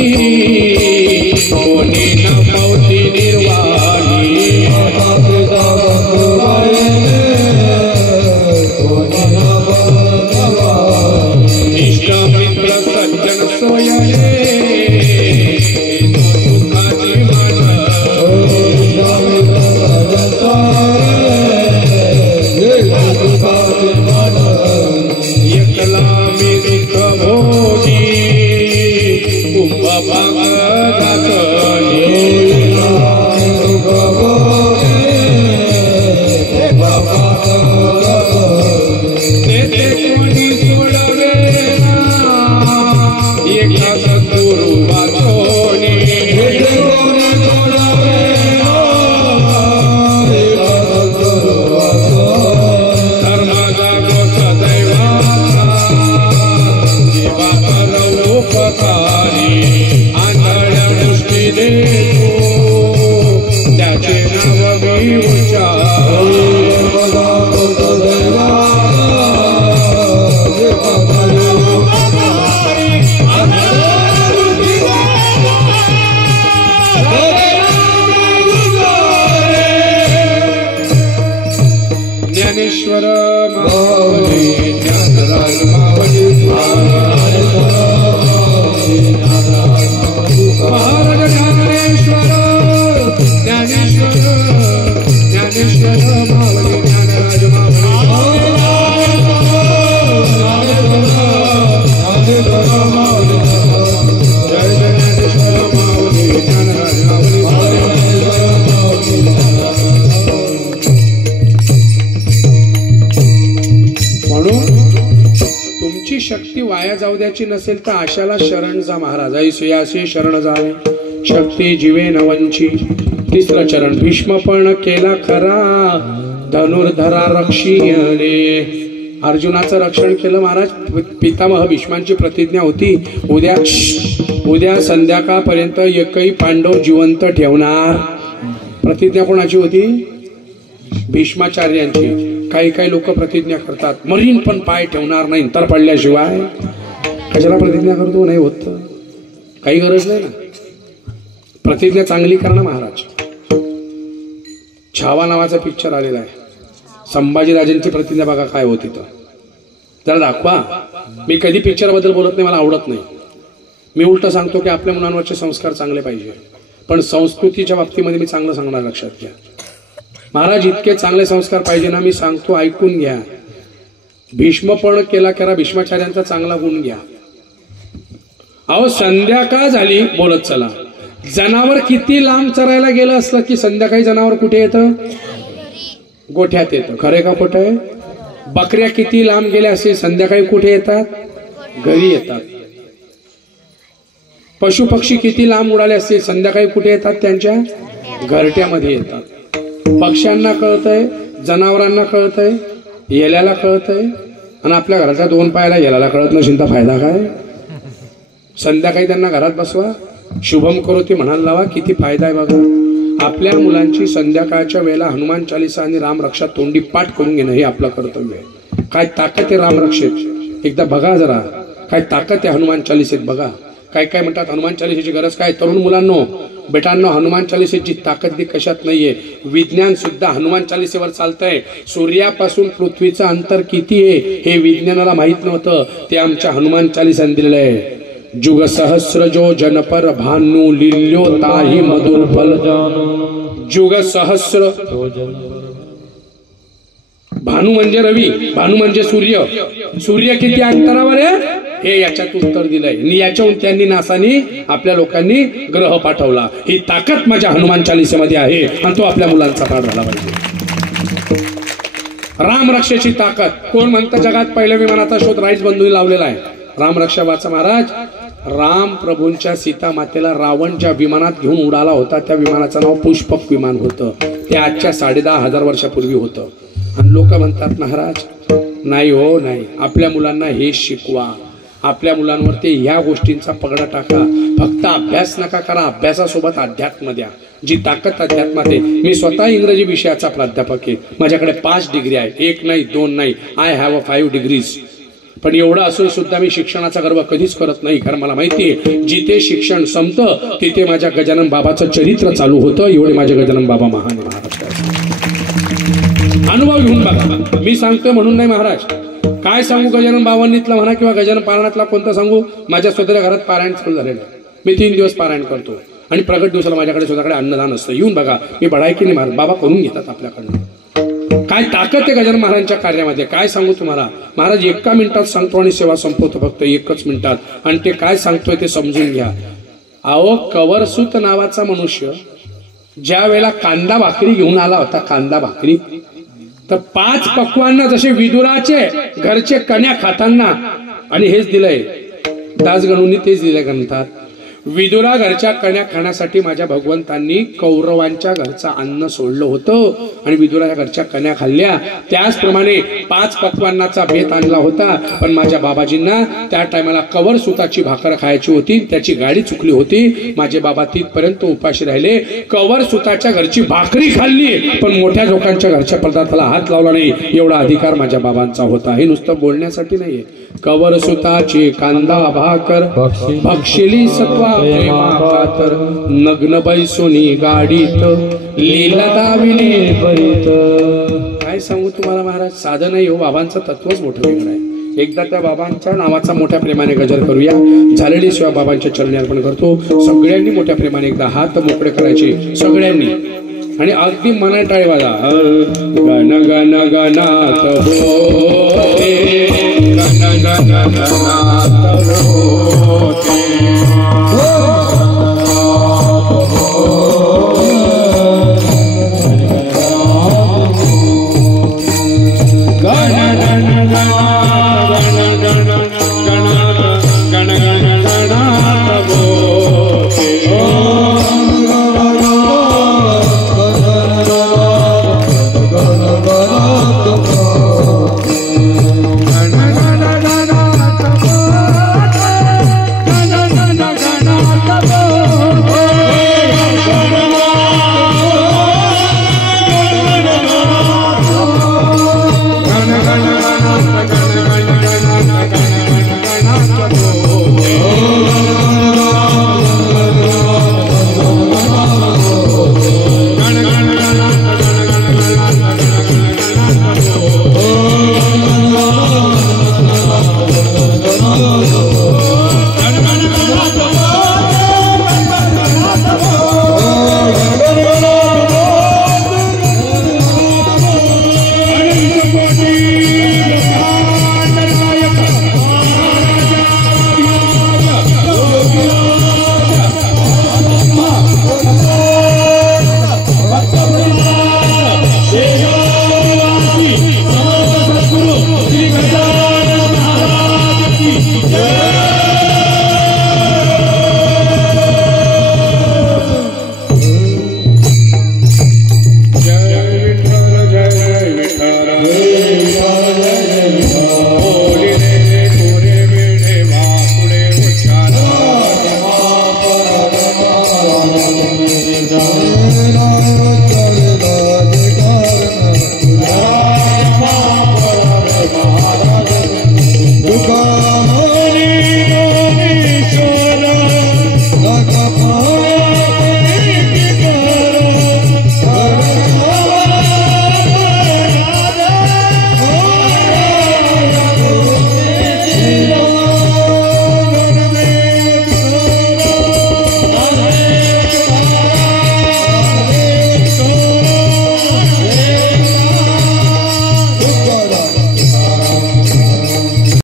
कोणी न पावती निर्वाणी, माता पिता बंधू बहिणी कोणी न पावती, इष्ट मित्र सज्जन सोयरे सुखाची मन, एकला मी दुःख भोगी कुंभ ते कोणी सोडवे एका सद्गुरु वाचोनी, आंधळ्या दृष्टीने त्याचे नाव मी उच्चार, ज्ञानेश्वर माऊली ज्ञानराज माऊली महाराज ज्ञानेश्वर ज्ञानेश्वर ज्ञानेश्वर माऊली ज्ञानराज माऊली जय ज्ञानेश्वर माऊली ज्ञानराज माऊली. म्हणून तुमची शक्ती वाया जाऊ द्यायची नसेल तर आशाला शरण जा महाराज. ऐसियासी शरण जावे शक्ती जीवे नवंची. 3रं चरण. भीष्म पण केला खरा धनुर्धरा रक्षिणे. अर्जुनाचं रक्षण केलं महाराज. पितामह भीष्मांची प्रतिज्ञा होती, उद्या संध्याकाळपर्यंत एकही पांडव जिवंत ठेवणार. प्रतिज्ञा कोणाची होती? भीष्माचार्यांची. काही लोक प्रतिज्ञा करतात, मरीन पण पाय ठेवणार नाही तर पडल्याशिवाय. कशाला प्रतिज्ञा करतो? नाही होत, काही गरज नाही ना. प्रतिज्ञा चांगली करा ना महाराज. छावा नावाचा पिक्चर आलेला आहे. संभाजीराजांची प्रतिज्ञा बघा काय होती तर जरा दाखवा. मी कधी पिक्चर बद्दल बोलत नाही, मला आवडत नाही. मी उलट सांगतो की आपल्या मुलांवरचे संस्कार चांगले पाहिजे, पण संस्कृतीच्या बाबतीमध्ये मी चांगलं सांगणार. लक्षात घ्या महाराज, इतके चांगले संस्कार पाहिजे ना. मी सांगतो ऐकून घ्या. भीष्म पण केला करा, भीष्माचार्यांचा चांगला गुण घ्या. अहो संध्याकाळ झाली बोलत चला. जनावर किती लांब चरायला गेलं असलं की संध्याकाळी जनावर कुठे येतं? गोठ्यात येतं. खरं का खोटं आहे? बकऱ्या किती लांब गेल्या असतील संध्याकाळी कुठे येतात? घरी येतात. पशु पक्षी किती लांब उडाले असतील संध्याकाळी कुठे येतात? त्यांच्या घरट्यामध्ये येतात. पक्ष्यांना कळतंय, जनावरांना कळतंय, येल्याला कळतंय, आणि आपल्या घराच्या दोन पायाला येल्याला कळत नसेल तर फायदा काय? संध्याकाळी त्यांना घरात बसवा, शुभम करोती म्हणायला लावा. किती फायदा आहे बघा. आपल्या मुलांची संध्याकाळच्या वेळेला हनुमान चालीसा आणि रामरक्षा तोंडी पाठ करून घेणं हे आपलं कर्तव्य आहे. काय ताकद आहे रामरक्षेत, एकदा बघा जरा. काय ताकद आहे हनुमान चालीसेत बघा. काय काय म्हणतात हनुमान चालीसेची गरज काय? तरुण मुलांनो, बेटांनो, हनुमान चालीसेची ताकद ती कशात नाहीये. विज्ञान सुद्धा हनुमान चालीसेवर चालतंय. सूर्यापासून पृथ्वीचं अंतर किती आहे हे विज्ञानाला माहित नव्हतं, ते आमच्या हनुमान चालीसाने दिलेलं आहे. जुग सहस्र जो जनपर भानु लिल्यो ताही मधुर फल. जुग सहस्र, भानु म्हणजे रवी, भानु म्हणजे सूर्य. सूर्य किती अंतरावर आहे हे याच्यात उत्तर दिलंय. आणि याच्याहून त्यांनी नासानी आपल्या लोकांनी ग्रह पाठवला. ही ताकद माझ्या हनुमान चालीसेमध्ये आहे आणि तो आपल्या मुलांचा पाठ झाला पाहिजे. रामरक्षेची ताकद. कोण म्हणतं जगात पहिल्या विमानाचा शोध राईस बंधूंनी लावलेला आहे? रामरक्षा वाचा महाराज. राम प्रभूंच्या सीता मातेला रावण ज्या विमानात घेऊन उडाला होता त्या विमानाचं नाव पुष्पक विमान होतं. ते आजच्या 10,500 वर्षापूर्वी होतं. आणि लोक म्हणतात महाराज नाही हो नाही, आपल्या मुलांना हे शिकवा, आपल्या मुलांवरती ह्या गोष्टींचा पगडा टाका. फक्त अभ्यास नका करा, अभ्यासासोबत अध्यात्म द्या. जी ताकद अध्यात्मात आहे. मी स्वतः इंग्रजी विषयाचा प्राध्यापक आहे. माझ्याकडे 5 डिग्री आहे, 1 नाही 2 नाही. I have 5 degrees. पण एवढं असून सुद्धा मी शिक्षणाचा गर्व कधीच करत नाही, कारण मला माहिती आहे जिथे शिक्षण संपतं तिथे माझ्या गजानन बाबाचं चरित्र चालू होतं. एवढे माझे गजानन बाबा महान महाराष्ट्राचे. अनुभव घेऊन बघा. मी सांगतोय म्हणून नाही महाराज. काय सांगू गजानन बाबांनीतला म्हणा किंवा गजानन पारायणातला कोणतं सांगू. माझ्या स्वतःच्या घरात पारायण चालू झालेलं आहे. मी 3 दिवस पारायण करतो आणि प्रगट दिवसाला माझ्याकडे स्वतःकडे अन्नदान असतं. येऊन बघा. मी बढाई की नाही महाराज, बाबा करून घेतात आपल्याकडनं. काय ताकद आहे गजानन महाराजांच्या कार्यामध्ये. काय सांगू तुम्हाला महाराज. 1 मिनिटात सांगतो आणि सेवा संपवतो, फक्त 1 मिनिटात. आणि ते काय सांगतोय ते समजून घ्या. अहो, कवरसूत नावाचा मनुष्य ज्या वेळेला कांदा भाकरी घेऊन आला होता, कांदा भाकरी, तर 5 पक्वांना जसे विदुराचे घरचे कन्या खाताना, आणि हेच दिलंय दासगणूंनी, तेच दिलंय ग्रंथात. विदुरा घरच्या कन्या खाण्यासाठी माझ्या भगवंतांनी कौरवांच्या घरचं अन्न सोडलं होतं आणि विदुराच्या घरच्या कन्या खाल्ल्या. त्याचप्रमाणे 5 पक्वांनाचा बेत आणला होता. पण माझ्या बाबाजींना त्या टायमाला कवर सुताची भाकर खायची होती, त्याची गाडी चुकली होती. माझे बाबा तिथपर्यंत उपाशी राहिले. कवर सुताच्या घरची भाकरी खाल्ली, पण मोठ्या लोकांच्या घरच्या पदार्थाला हात लावला नाही. एवढा अधिकार माझ्या बाबांचा होता. हे नुसतं बोलण्यासाठी नाहीये. कवर सुताची कांदा भाकर भक्षिली सत्वा प्रेमा कातर, नग्न बैसोनी गाडीत लीला दाविली बरीत. काय सांगू तुम्हाला महाराज. साधं नाही हो, बाबांचं तत्वच मोठं वेगळं आहे. एकदा त्या बाबांच्या नावाचा मोठ्या प्रेमाने गजर करूया. झालेली सेवा बाबांच्या चरणी अर्पण करतो. सगळ्यांनी मोठ्या प्रेमाने एकदा हात मोकळे करायचे सगळ्यांनी, आणि अगदी मनात टाळी वाजा. गण गण गणात होते, गण गण गणात होते.